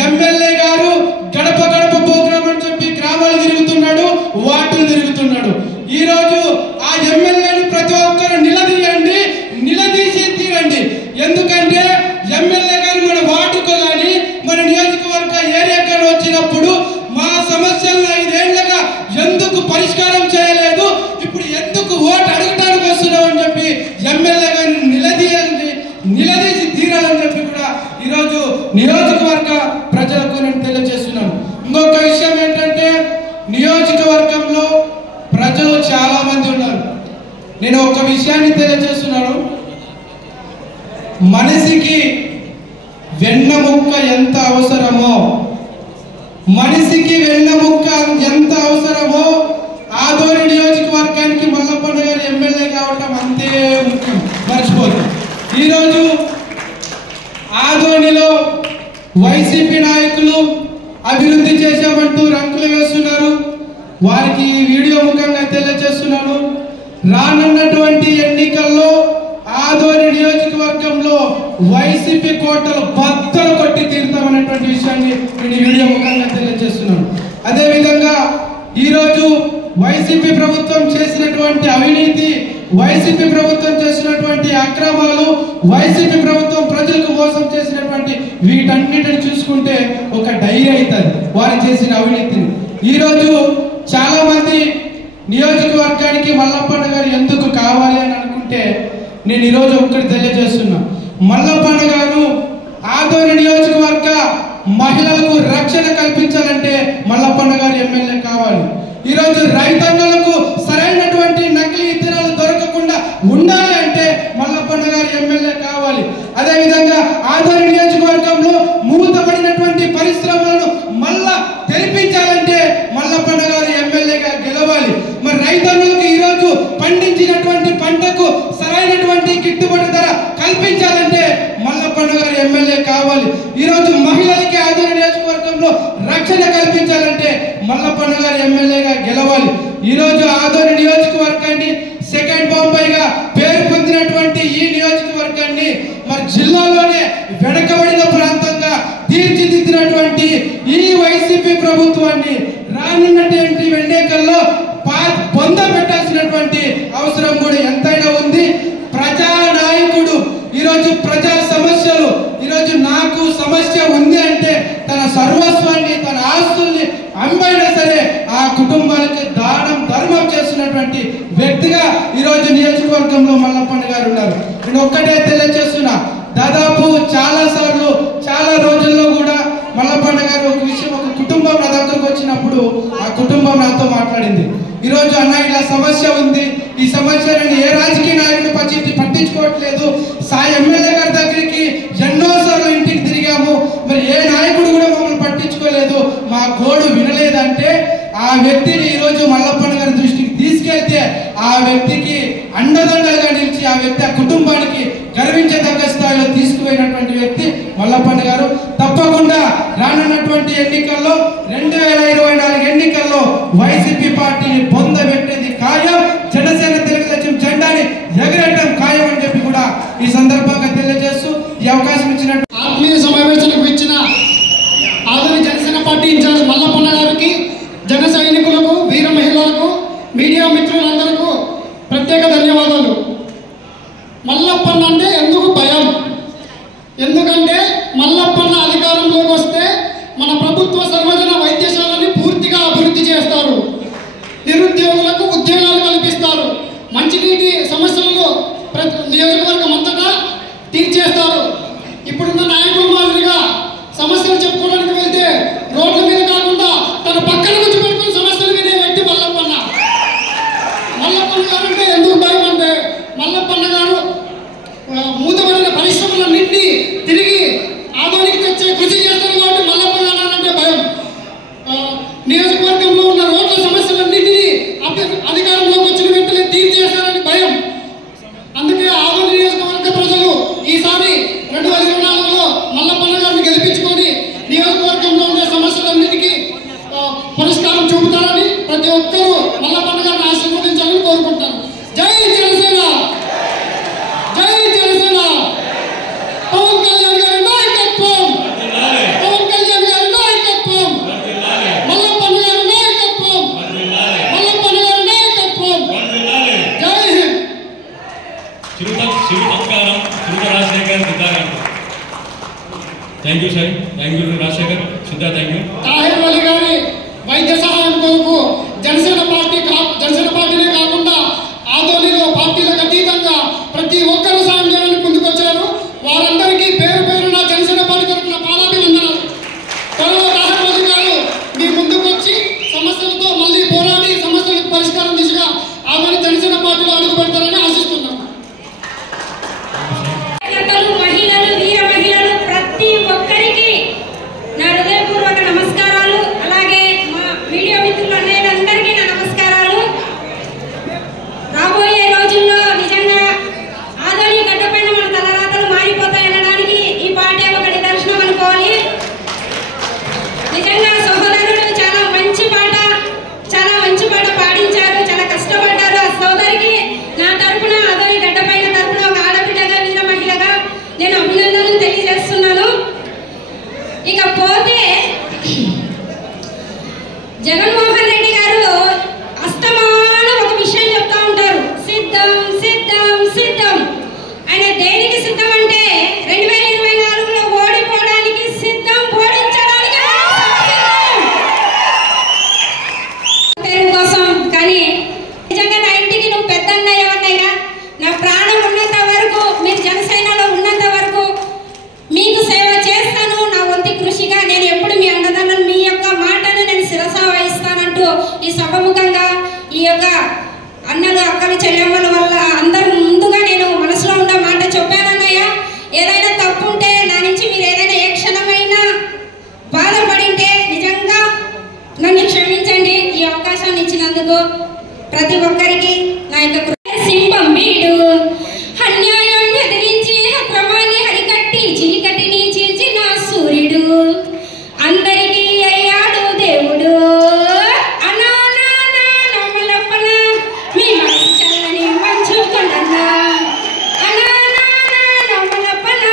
ఎమ్మెల్యే గారు గడప గడప ప్రోగ్రామ్ అని చెప్పి గ్రామాలు తిరుగుతున్నాడు, వార్డులు తిరుగుతున్నాడు. ఈరోజు ఆ ఎమ్మెల్యేని ప్రతి ఒక్కరు నిలదీయండి, నిలదీసి తీరండి. ఎందుకంటే ఎమ్మెల్యే గారు మన వార్డుకు కానీ మన నియోజకవర్గ ఏరియాకు వచ్చినప్పుడు మా సమస్యలను 5 ఏళ్లుగా ఎందుకు పరిష్కారం చేయలేదు, ఇప్పుడు ఎందుకు ఓటు అడగడానికి వస్తున్నావు అని చెప్పి ఎమ్మెల్యే గారిని నిలదీయండి, నిలదీసి తీరాలని చెప్పి కూడా ఈరోజు నియోజకవర్గ ప్రజలకు నేను తెలియజేస్తున్నాను. ఇంకొక విషయం ఏంటంటే నియోజకవర్గంలో ప్రజలు చాలా మంది ఉన్నారు. నేను ఒక విషయాన్ని తెలియజేస్తున్నాను. మనిషికి వెన్నముక్క ఎంత అవసరమో, మనిషికి వెన్నముక్క ఎంత అవసరమో ఆదోని నియోజకవర్గానికి మల్లప్పన్న గారు ఎమ్మెల్యే కావటం అంతే ముఖ్యం, మర్చిపోదు. ఈరోజు ఆదోనిలో వైసీపీ నాయకులు అభివృద్ధి చేశామంటూ రంకులు వేస్తున్నారు. వారికి ఈ వీడియో ముఖంగా తెలియజేస్తున్నాను. రానున్నటువంటి ఎన్నికల్లో ఆదోని నియోజకవర్గంలో వైసీపీ కోటలు బద్దలు కొట్టి తీరుతామనేటువంటి విషయాన్ని నేను ఈ వీడియో ముఖంగా తెలియజేస్తున్నాను. అదేవిధంగా ఈరోజు వైసీపీ ప్రభుత్వం చేసినటువంటి అవినీతి, వైసీపీ ప్రభుత్వం చేసినటువంటి అక్రమాలు, వైసీపీ ప్రభుత్వం ప్రజలకు మోసం చేసినటువంటి వీటన్నిటిని చూసుకుంటే ఒక డైరీ అవుతుంది వారు చేసిన అవినీతిని. ఈరోజు చాలా మంది నియోజకవర్గానికి మల్లప్పన్న గారు ఎందుకు కావాలి అని అనుకుంటే నేను ఈరోజు ఒక్కటి తెలియజేస్తున్నా. మల్లప్పన్న గారు ఆదోని నియోజకవర్గ మహిళలకు రక్షణ కల్పించాలంటే మల్లప్పన్న గారు ఎమ్మెల్యే కావాలి. ఈరోజు రైతన్నలకు సరైనటువంటి నకిలీ ఇత్తనాలు దొరకకుండా ఉండాలి అంటే మల్లప్పన్న గారు ఎమ్మెల్యే కావాలి. అదేవిధంగా ఆదోని నియోజకవర్గంలో మూతపడినటువంటి పరిశ్రమలను మళ్ళా తెరిపించాలంటే మల్లప్పన్న గారు ఎమ్మెల్యేగా గెలవాలి. మరి రైతన్నులకు ఈరోజు పండించినటువంటి పంటకు సరైనటువంటి గిట్టుబాటు ధర కల్పించాలంటే మల్లప్పన్న గారు ఎమ్మెల్యే కావాలి. ఈరోజు మహిళలకి ఆదోని నియోజకవర్గంలో రక్షణ కల్పించాలంటే మల్లప్పన్న గారు ఎమ్మెల్యేగా గెలవాలి. ఈరోజు ఆదోని నియోజకవర్గాన్ని సెకండ్ బాంబేగా పేరు పొందినటువంటి ఈ నియోజకవర్గాన్ని మరి జిల్లాలోనే వెనకబడిన ప్రాంతంగా తీర్చిదిద్దినటువంటి ఈ వైసీపీ ప్రభుత్వాన్ని రానున్నటువంటి ఎన్నికల్లో పొంద పెట్టాల్సినటువంటి అవసరం కూడా ఎంతైనా ఉంది. ప్రజా నాయకుడు ఈరోజు ప్రజా సమస్యలు, ఈరోజు నాకు సమస్య ఉంది అంటే తన సర్వస్వాన్ని, తన ఆస్తుల్ని అమ్మైనా సరే ఆ కుటుంబాలకి దానం ధర్మం చేస్తున్నటువంటి వ్యక్తిగా ఈరోజు నియోజకవర్గంలో మల్లప్పన్న గారు ఉన్నారు. నేను ఒక్కటే తెలియజేస్తున్నా, దాదాపు చాలా సార్లు చాలా రోజుల్లో కూడా మల్లప్పన్న గారు ఒక విషయం, ఒక కుటుంబం నా దగ్గరకు వచ్చినప్పుడు ఆ కుటుంబం నాతో మాట్లాడింది. ఈరోజు అన్న ఇలా సమస్య ఉంది, ఈ సమస్యను ఏ రాజకీయ నాయకుడు పట్టించుకోవట్లేదు, సాయి ఎమ్మెల్యే గారి దగ్గరికి ఎన్నోసార్లు ఇంటికి తిరిగాము, మరి ఏ నాయకుడు కూడా మమ్మల్ని పట్టించుకోలేదు, మా గోడు వినలేదంటే ఆ వ్యక్తిని ఈరోజు మల్లప్పన్న గారి దృష్టికి తీసుకెళ్తే ఆ వ్యక్తికి అండదండలుగా నిలిచి ఆ వ్యక్తి ఆ కుటుంబానికి గర్వించదగ్గ స్థాయిలో తీసుకుపోయినటువంటి వ్యక్తి మల్లప్పన్న గారు. తప్పకుండా రానున్నటువంటి ఎన్నికల్లో 2024 ఎన్నికల్లో వైసీపీ పార్టీని పొందబెట్టేది ఖాయం, జనసేన తెలుగుదేశం జెండాని ఎగరేయడం ఖాయం అని చెప్పి కూడా ఈ సందర్భంగా తెలియజేస్తూ ఈ అవకాశం ఇచ్చినట్టు ఆత్మీయ సమావేశాలకు ఇచ్చిన ఆదరణ జనసేన పార్టీ ఇన్ఛార్జ్ మల్లప్పన్న గారికి, జన సైనికులకు, వీర మహిళలకు, మీడియా మిత్రులందరికీ ప్రత్యేక ధన్యవాదాలు. మల్లప్పన్న అంటే ఎందుకు భయం? ఎందుకంటే మల్లప్పన్న అధికారంలోకి వస్తే మన ప్రభుత్వ సర్వజన వైద్యశాలని పూర్తిగా అభివృద్ధి చేస్తారు, నిరుద్యోగులకు ఉద్యోగాలు కల్పిస్తారు, మంచినీటి సమస్యలను నియోజకవర్గం అంతటా తీర్చేస్తారు. ఇప్పుడున్న నాయకుల మాదిరిగా సమస్యలు చెప్పుకోవడానికి వెళ్తే రోడ్ల మీద కాకుండా తన పక్కన నుంచి పెట్టుకుని సమస్యలు వినే వ్యక్తి మల్లప్పన్న. మల్లప్పన్న గారు అంటే ఎందుకు భయం అంటే మల్లప్పన్న గారు మూతబడిన పరిశ్రమలన్నింటినీ తిరిగి ఆదోనికి తెచ్చే కృషి చేస్తారు కాబట్టి మల్లప్పన్న గారు అంటే భయం. నియోజకవర్గంలో ఉన్న రోడ్ల సమస్యలన్నింటినీ అధికారంలోకి వచ్చిన వెంటనే తీర్చేస్తారని భయం. అందుకే ఆదోని నియోజకవర్గ ప్రజలు ఈసారి 2024లో మల్లప్పన్న గారిని గెలిపించుకొని నియోజకవర్గంలో ఉండే సమస్యలన్నిటికీ పరిష్కారం చూపుతారని ప్రతి ఒక్కరూ మల్లప్పన్న గారిని ఆశీర్వదించాలని కోరుకుంటాను. జై జనసేన, జై జనసేన. పవన్ కళ్యాణ్ గారి నాయకత్వం, పవన్ కళ్యాణ్ గారి నాయకత్వం, మల్లప్పన్న గారి నాయకత్వం, మల్లప్పన్న గారి నాయకత్వం. జై హింద్. శివసంస్కారం శివ రాజశేఖర్ సిద్ధా గారు. Thank you sir, thank you Rajasekhar Siddha, thank you. Tahir Ali గారి వైద్య సహాయం కొరకు జనసేన పార్టీనే కాకుండా ఆదోనిలో పార్టీలకు అతీతంగా ప్రతి ఒక్కరూ సాయం చేయడానికి ముందుకొచ్చారు. వారందరికీ పేరు పేరున జనసేన పార్టీ తరఫున పాదాభివందనాలు. త్వరలో తాహిర్ అలీ గారు మీ ముందుకు వచ్చి సమస్యలతో మళ్ళీ పోరాడి సమస్యలకు పరిష్కారం దిశగా ఆదోని జనసేన పార్టీలో అడుగు పెడతారని ఆశిస్తున్నాం. మహిళలు, వీర మహిళలు ప్రతి ఒక్కరికి నా హృదయపూర్వక నమస్కారాలు. అలాగే మా మీడియా మిత్రులు అన్నయ్యలందరికీ నా నమస్కారాలు. రాబోయే రోజుల్లో నిజంగా ఆదోని గడ్డపైన మన తలరాతలు మారిపోతాయనడానికి ఈ పాట ఒక నిదర్శనం అనుకోవాలి. నిజంగా సహోదరుడు చాలా మంచి పాట పాడించారు, చాలా కష్టపడ్డారు. ఆ సోదరికి నా తరపున ఆదోని గడ్డపైన తరపున ఒక ఆడబిడ్డగా, వీర మహిళగా నేను అభినందనలు తెలియజేస్తున్నాను. ఇకపోతే జగన్మోహన్ రెడ్డి గారు అస్తమాన ఒక విషయం చెప్తా ఉంటారు, సిద్ధం సిద్ధం సిద్ధం. ఆయన దేనికి సిద్ధం అంటే 2024లో ఓడిపోవడానికి సిద్ధం, ఓడించడానికి పేరు కోసం. కానీ నిజంగా నా ఇంటికి నువ్వు పెద్దన్న ఎవరినైనా, నా ప్రాణం ఉన్నంత వరకు, మీరు జనసేనలో ఉన్నంత వరకు మీకు సేవ చేస్తాను. నా వంతు కృషిగా నేను ఎప్పుడు మీ అన్నదానం, మీ యొక్క మాటను నేను శిరస వహిస్తానంటూ ఈ సభముఖంగా ఈ యొక్క అన్నలు, అక్కలు, చెల్లెమ్మల వల్ల అందరు ముందుగా నేను మనసులో ఉన్న మాట చెప్పానన్నయ్య. ఏదైనా తప్పు ఉంటే నా నుంచి మీరు ఏదైనా ఏ క్షణమైనా బాధపడింటే నిజంగా నన్ను క్షమించండి. ఈ అవకాశాన్ని ఇచ్చినందుకు ప్రతి ఒక్కరికి నా యొక్క సింహం వీడు అన్యాయం ఎదిరించి అక్రమాన్ని హరికట్టి చీకటిని చీల్చిన సూర్యుడు అందరికీ అయ్యాడు దేవుడు. అనామలప్పన మీ మనసు చల్లని మంచు కొండన్న, అనామలప్పన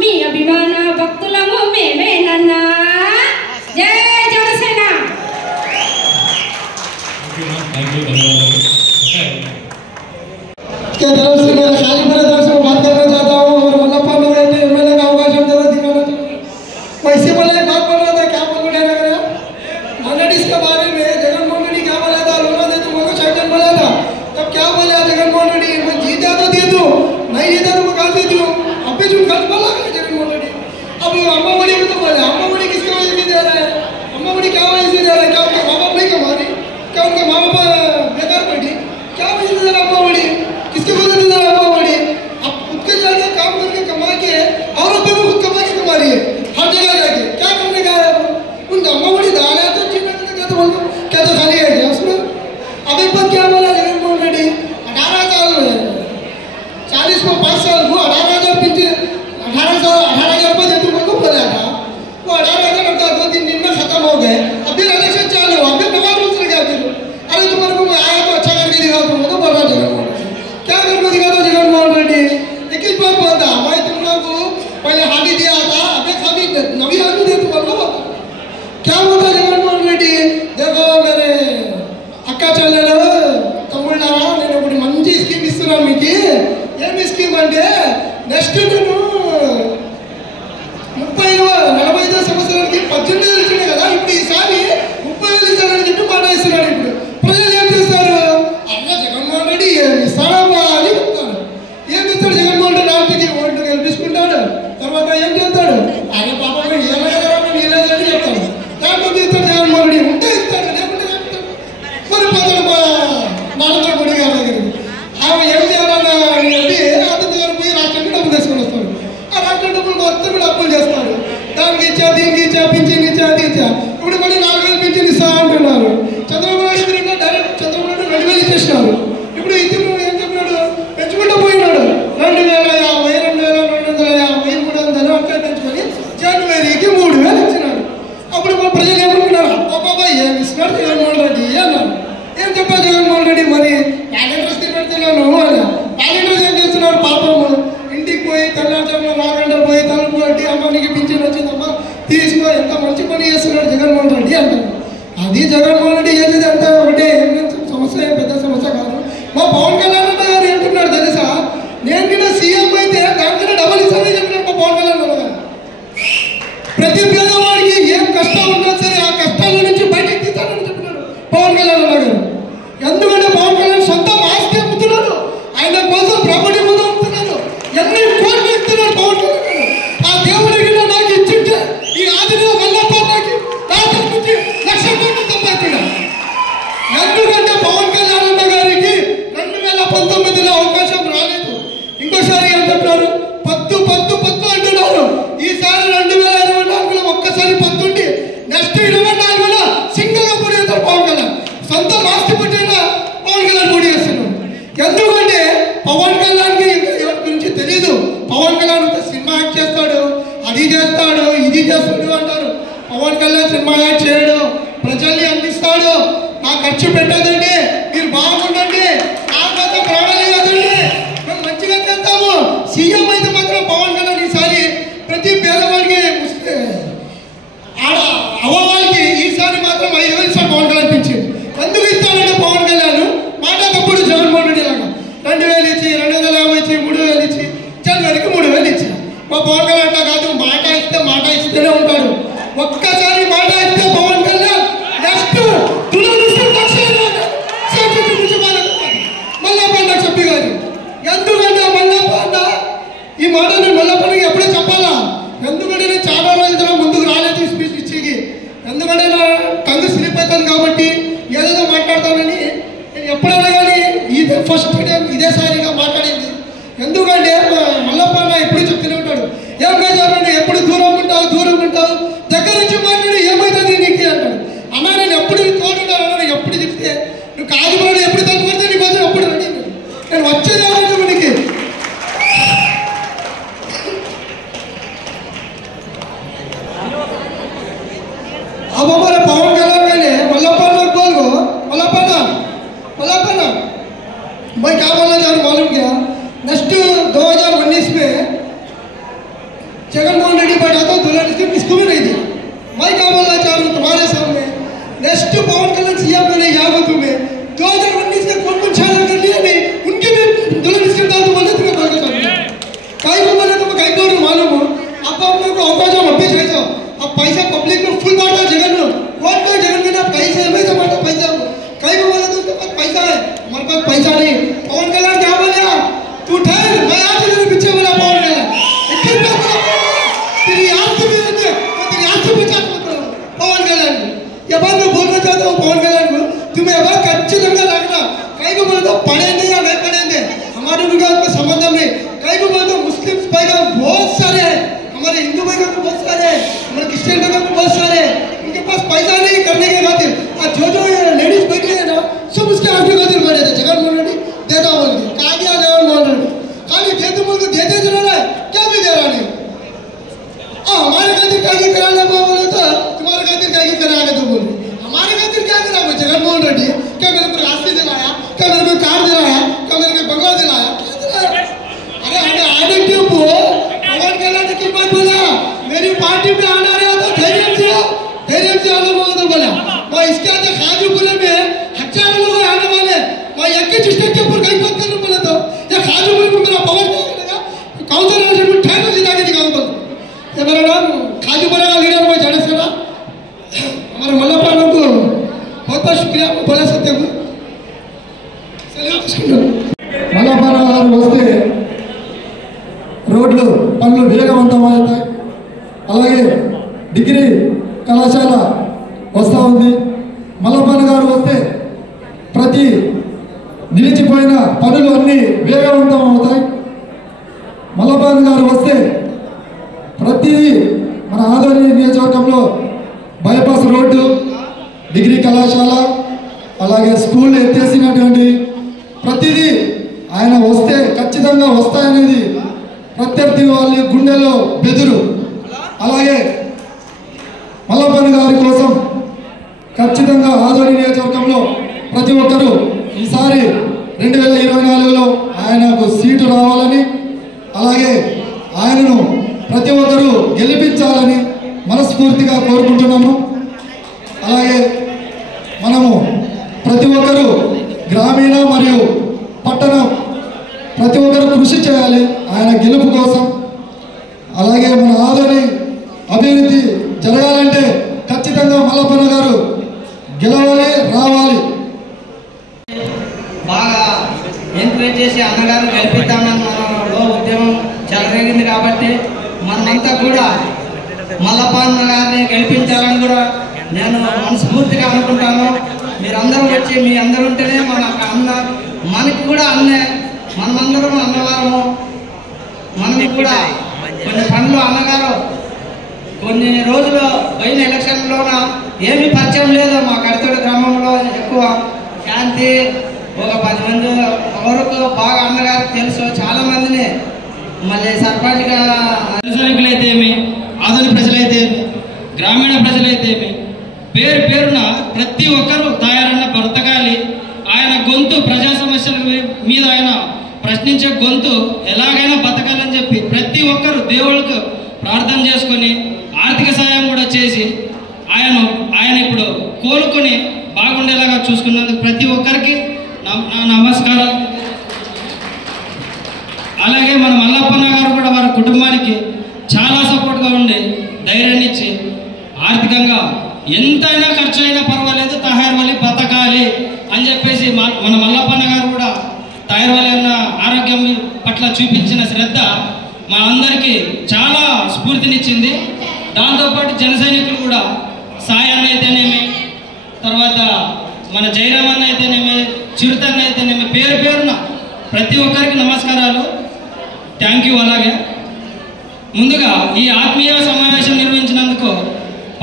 మీ అభిమాన భక్తులము మేమేనన్నా. జై జనసేన. థ్యాంక్ యూ, ధన్యవాదాలు. के तरफ से मैं खाली मेरे तरफ से बात करना चाहता हूँ और मल्लप्पन ने एमएलए का अवकाश जरा दिखाना चाहिए। वैसे बोले एक बात बोल रहा था, क्या बोल रहा था मॉनिटर्स के बारे में जगनमोहन रेड्डी क्या बोला था, लोगों ने तुमको चैटन बोला था, तब क्या बोला जगनमोहन रेड्डी, मैं जीता तो दे दूँ, नहीं जीता तो मैं कहाँ दे दूँ, अब भी जो खर्च बोला जगनमोहन रेड्डी। अब अम्मा बड़ी को तो बोले, अम्मा बड़ी किसकी वजह से दे रहा है, अम्मा बड़ी क्या वजह से दे रहा है, क्या उनके माँ बाप नहीं कमा रही, क्या उनके माँ बाप बेकार बैठी, क्या वजह से दे रहा अम्मा बड़ी, किसकी वजह से दे रहा अम्मा बड़ी। अब खुद के जाके काम करके कमा के औरत खत्म हो गए, अब फिर इलेक्शन चालू, अब फिर दोबारा दूसरे क्या फिर? अरे तुम्हारे को आया तो अच्छा करके दिखाओ, तुम तो बोल रहा जगनमोहन रेड्डी क्या करके दिखा दो जगनमोहन रेड्डी? एक ही बात बोलता मैं तुम लोग को पहले हाथी दिया था, अभी खाली नवी हाथी दे तुम लोग क्या बोलता जगनमोहन रेड्डी? देखो मेरे అక్క చెల్లెలు తమ్ముళ్ళారా, నేను ఒకటి మంచి స్కీమ్ ఇస్తున్నాను మీకు. ఏమి స్కీమ్ అంటే నెక్స్ట్ నేను 45 సంవత్సరాలకి 18,000 ఇచ్చాను కదా, ఇప్పుడు ఈసారి 30,000 ఇస్తానని చెప్పి మాట ఇస్తున్నాడు. ఇప్పుడు ప్రజలు ఏం చేస్తారు? అన్న జగన్మోహన్ రెడ్డి ఏమి ఇస్తాడమ్మా అని చెప్తారు. ఏమి ఇస్తాడు జగన్మోహన్ రెడ్డి? నాటికి ఓట్లు గెలిపించుకుంటాడు, తర్వాత ఏం చేస్తాడు? అరే పాప నీలేదని చెప్తాడు. దాంట్లో తీస్తాడు జగన్మోహన్ రెడ్డి, ఉంటే ఇస్తాడు, లేకుంటే మరి పోతాడు నరేంద్ర మోడీ గారి దగ్గరికి. ఆమె ఏం చేయాలన్నా అని చెప్పి అతని దగ్గర పోయి రాష్ట్రానికి డబ్బులు తీసుకొని వస్తాడు. ఆ రాష్ట్రం డబ్బులు మొత్తం కూడా అప్పులు చేస్తాడు. దానికి ఇచ్చా, దీనికి ఇచ్చా, పింఛన్ ఇచ్చా, అది ఇచ్చా. ఇప్పుడు మళ్ళీ 4,000 పింఛన్ ఇస్తా అంటున్నారు. చంద్రబాబు నాయుడు డైరెక్ట్ చంద్రబాబు నాయుడు 2,000 ఇచ్చేసినారు. ఇప్పుడు ఇతను ఏం చెప్పినాడు? పెంచుకుంటూ పోయినాడు. 2,050, 2,250, 300 అట్లా పెంచుకొని జనవరికి 3,000 ఇచ్చినాడు. అప్పుడు మన ప్రజలు ఏమనుకున్నారు? అబ్బాబా ఏమి ఇస్తున్నాడు జగన్మోహన్ రెడ్డి అన్నారు. ఏం చెప్పారు జగన్మోహన్ రెడ్డి? మరి ప్యాలెండర్స్ పెడుతున్నాను అని. ప్యాలెండర్స్ ఏం చేస్తున్నారు? పాపము ఇంటికి పోయి తెల్లారుజామున 4 గంటలు పోయి తలుపు కొట్టి అమ్మానికి పింఛన్ వచ్చిందమ్మా తీసుకో, ఎంత మంచి పని చేస్తున్నాడు జగన్మోహన్ రెడ్డి అంటారు. అది జగన్మోహన్ రెడ్డి చేసేది అంతా ఒకటే, సమస్య ఏం పెద్ద సమస్య కాదు. మా పవన్ కళ్యాణ్ గారు ఏంటున్నాడు తెలుసా? నేను కూడా సీఎం అయితే దానికన్నా డబల్ ఇస్తానని చెప్పినాడు మా పవన్ కళ్యాణ్ గారు. ప్రతి పేదవాడికి ఏం కష్టం ఉన్నా సరే ఆ కష్టాల నుంచి బయటకు తీస్తానని చెప్పినాడు పవన్ కళ్యాణ్ గారు. ఎందుకంటే పవన్ కళ్యాణ్ సొంత ఆస్తి అమ్ముతున్నాడు, ఆయన కోసం ప్రాపర్టీ కోసం అమ్ముతున్నాడు, ఎన్ని కోట్లు ఇస్తున్నాడు పవన్ కళ్యాణ్. ఆ దేవుడికి నాకు ఇచ్చింటే ఈ ఆదిలో వల్లపాటికి రాష్ట్రం నుంచి 1,00,000 కోట్లు సంపాదించాడు. ఎందుకంటే పవన్ కళ్యాణ్ గారికి 2019లో అవకాశం రాలేదు. ఇంకోసారి ఏం చెప్పినారు? పత్తు పత్తు పత్తు అంటున్నారు. ఈసారి 2024లో ఒక్కసారి పత్తుండి నెక్స్ట్ 24లో సింగిల్ గా పోటీ చేస్తారు పవన్ కళ్యాణ్. సొంత ఆస్తి పట్టిన పవన్ కళ్యాణ్ పోటీ చేస్తున్నారు. ఎందుకంటే పవన్ కళ్యాణ్కి ఇంకా ఎవరి గురించి తెలియదు. పవన్ కళ్యాణ్ సినిమా యాక్ట్ చేస్తాడు, అది చేస్తాడు, ఇది చేస్తాడు అంటారు. పవన్ కళ్యాణ్ సినిమా యాక్ట్ చేయడు, ప్రజల్ని అందిస్తాడు. నా ఖర్చు పెట్టదండి, మీరు బాగుండండి, నా కోసం ప్రాణాలు ఇవ్వదండి, మేము మంచిగా చేస్తాము. సీఎం అయితే మాత్రం పవన్ కళ్యాణ్ ఈసారి ప్రతి పేదవాడికి అవ్వవాళ్ళకి ఈసారి మాత్రం 5,000 ఇస్తాడు పవన్ కళ్యాణ్ పింఛన్. ఎందుకు ఇస్తాడంటే పవన్ కళ్యాణ్ మాట తప్పుడు జగన్మోహన్ రెడ్డి లాగా 2,000 ఇచ్చి, 2,50 ఇచ్చి, 3,000 ఇచ్చి, జనవరికి 3,000 ఇచ్చి. మా పవన్ కళ్యాణ్ అట్లా కాదు, మాట ఇస్తేనే ఉంటాడు. ఒక్కసారి మాట ఇస్తే పవన్ కళ్యాణ్ నెక్స్ట్ మల్లప్ప చెప్పి కాదు. ఎందుకంటే మల్లప్ప ఈ మాట నేను మల్లప్పకి ఎప్పుడే చెప్పాలా? ఎందుకంటే నేను చాలా రోజుల ముందుకు రాలేదు స్పీచ్ ఇచ్చేకి. ఎందుకంటే నా టంగ్ స్లిప్ అవుతాను కాబట్టి ఏదేదో మాట్లాడతానని నేను ఎప్పుడైనా కానీ ఇదే ఫస్ట్ టైం ఇదేసారిగా మాట్లాడింది. ఎందుకంటే మల్లప్ప ఎప్పుడు చెప్తూనే ఉంటాడు, ఏం కాదు ఎప్పుడు దూరం ఉంటావు, దగ్గర నుంచి మాట్లాడి ఏమవుతుంది నీకు అంటాడు. అన్న నేను ఎప్పుడు తోడుంటాను, నేను ఎప్పుడు చెప్తే నువ్వు కాజుపడి ఎప్పుడు తగ్గిపోతే నీ కోసం ఎప్పుడు రెడీ, నేను వచ్చేది నీకు. अब हमारे पवन कल्याण के लिए मल्लापन लोग बोल गो मल्लापन मैं क्या बोलना चाह रहा हूँ मालूम क्या? नेक्स्ट 2019 में जगनमोहन रेड्डी बैठा तो दुल्हन स्कीम इसको भी नहीं दिया. मैं क्या बोलना चाह रहा हूँ तुम्हारे सामने, नेक्स्ट पवन कल्याण सीएम मैंने यहाँ को तुम्हें 2019 के कौन छाया कर लिया नहीं, उनकी भी दुल्हन स्कीम था तो बोले तुम्हें बोलना चाहूँगा कहीं को बोले तुम्हें कहीं को मालूम हो. अब आप लोग को अवकाश अभी चाहिए, अब पैसा पब्लिक में फुल बांटा जगन वोट को जगन के ना पैसे हमें से बांटा पैसा कहीं को बोले तो उसके पास पैसा है, हमारे पास पैसा नहीं. पवन कल्याण क्या बोला? तू ठहर, मैं आज तेरे पीछे बोला पवन कल्याण तेरी आंख से भी रहते तेरी आंख से पूछा पवन कल्याण. ये बात मैं बोलना चाहता हूँ पवन कल्याण को, तुम्हें ये बात अच्छी ढंग रखना. कहीं को बोले तो पढ़ेंगे या नहीं पढ़ेंगे हमारे उनका उसका संबंध नहीं. कहीं को बोले तो मुस्लिम भाई का बहुत सारे हैं, हमारे हिंदू भाई का बहुत सारे हैं, हमारे क्रिश्चियन भाई का बहुत सारे हैं. उनके पास पैसा नहीं करने के खातिर जो लेडीज बैठी है ना सब उसके आंखों खातिर बैठे थे. जगनमोहन रेड्डी देता बोल के कहा गया जगनमोहन रेड्डी खाली देते बोल के देते जा रहा है, क्या भी दे रहा नहीं. हमारे खातिर क्या कराने बोले तो तुम्हारे खातिर क्या करा కళాశాల వస్తూ ఉంది. మల్లప్పన్న గారు వస్తే ప్రతి నిలిచిపోయిన పనులు అన్నీ వేగవంతం అవుతాయి. మల్లప్పన్న గారు వస్తే ప్రతిదీ మన ఆదోని నియోజకవర్గంలో బైపాస్ రోడ్డు, డిగ్రీ కళాశాల, అలాగే స్కూల్ ఎత్తేసినటువంటి ప్రతిదీ ఆయన వస్తే ఖచ్చితంగా వస్తాయనేది ప్రత్యర్థి వాళ్ళ గుండెల్లో బెదురు. అలాగే మల్లప్పన్న గారి కోసం ఖచ్చితంగా ఆదోని నియోజకవర్గంలో ప్రతి ఒక్కరూ ఈసారి 2024లో ఆయనకు సీటు రావాలని, అలాగే ఆయనను ప్రతి ఒక్కరూ గెలిపించాలని మనస్ఫూర్తిగా కోరుకుంటున్నాము. అలాగే మనము ప్రతి ఒక్కరూ గ్రామీణ మరియు పట్టణ ప్రతి ఒక్కరు కృషి చేయాలి ఆయన గెలుపు కోసం. అలాగే మన ఆదోని అభివృద్ధి జరగాలంటే ఖచ్చితంగా మల్లప్పన్న గారు గెలవాలి, రావాలి. బాగా ఎంకరేజ్ చేసి అన్నగారు గెలిపిద్దామని మనలో ఉద్యమం చెలరేగింది కాబట్టి మనమంతా కూడా మల్లప్పన్న గారిని గెలిపించాలని కూడా నేను మనస్ఫూర్తిగా అనుకుంటాను. మీరందరూ వచ్చి మీ అందరూ ఉంటేనే మన అన్న, మనకి కూడా అన్నే, మనమందరం అన్నవారము. మనకి కూడా కొన్ని పనులు అన్నగారు కొన్ని రోజులు పోయిన ఎలక్షన్లోన ఏమీ పరిచయం లేదు. మా కడితోడు గ్రామంలో ఎక్కువ శాంతి ఒక 10 మంది వరకు బాగా అన్నగారికి తెలుసు. చాలామందిని మళ్ళీ సర్పంచ్గా సైనికులైతే ఏమి, ఆధునిక ప్రజలైతే గ్రామీణ ప్రజలైతేమి పేరు పేరున ప్రతి ఒక్కరూ తయారన్న బ్రతకాలి. ఆయన గొంతు ప్రజా సమస్యల మీద ఆయన ప్రశ్నించే గొంతు ఎలాగైనా బతకాలని చెప్పి ప్రతి ఒక్కరూ దేవుళ్ళకు ప్రార్థన చేసుకొని ఆర్థిక సాయం కూడా చేసి ఆయన ఇప్పుడు కోలుకొని బాగుండేలాగా చూసుకున్నందుకు ప్రతి ఒక్కరికి నా నమస్కారాలు. అలాగే మన మల్లప్పన్న గారు కూడా వారి కుటుంబానికి చాలా సపోర్ట్గా ఉండి ధైర్యాన్ని ఇచ్చి ఆర్థికంగా ఎంతైనా ఖర్చు అయినా పర్వాలేదు తయారువల్లి బతకాలి అని చెప్పేసి మన మల్లప్పన్న గారు కూడా తయారువల్లి అన్న ఆరోగ్యం పట్ల చూపించిన శ్రద్ధ మా అందరికీ చాలా స్ఫూర్తినిచ్చింది. దాంతోపాటు జన సైనికులు కూడా సాయాన్ని అయితేనేమి, తర్వాత మన జయరామన్న అయితేనేమి, చిరుతన్న అయితేనేమి, పేరు పేరున ప్రతి ఒక్కరికి నమస్కారాలు, థ్యాంక్ యూ. అలాగే ముందుగా ఈ ఆత్మీయ సమావేశం నిర్వహించినందుకు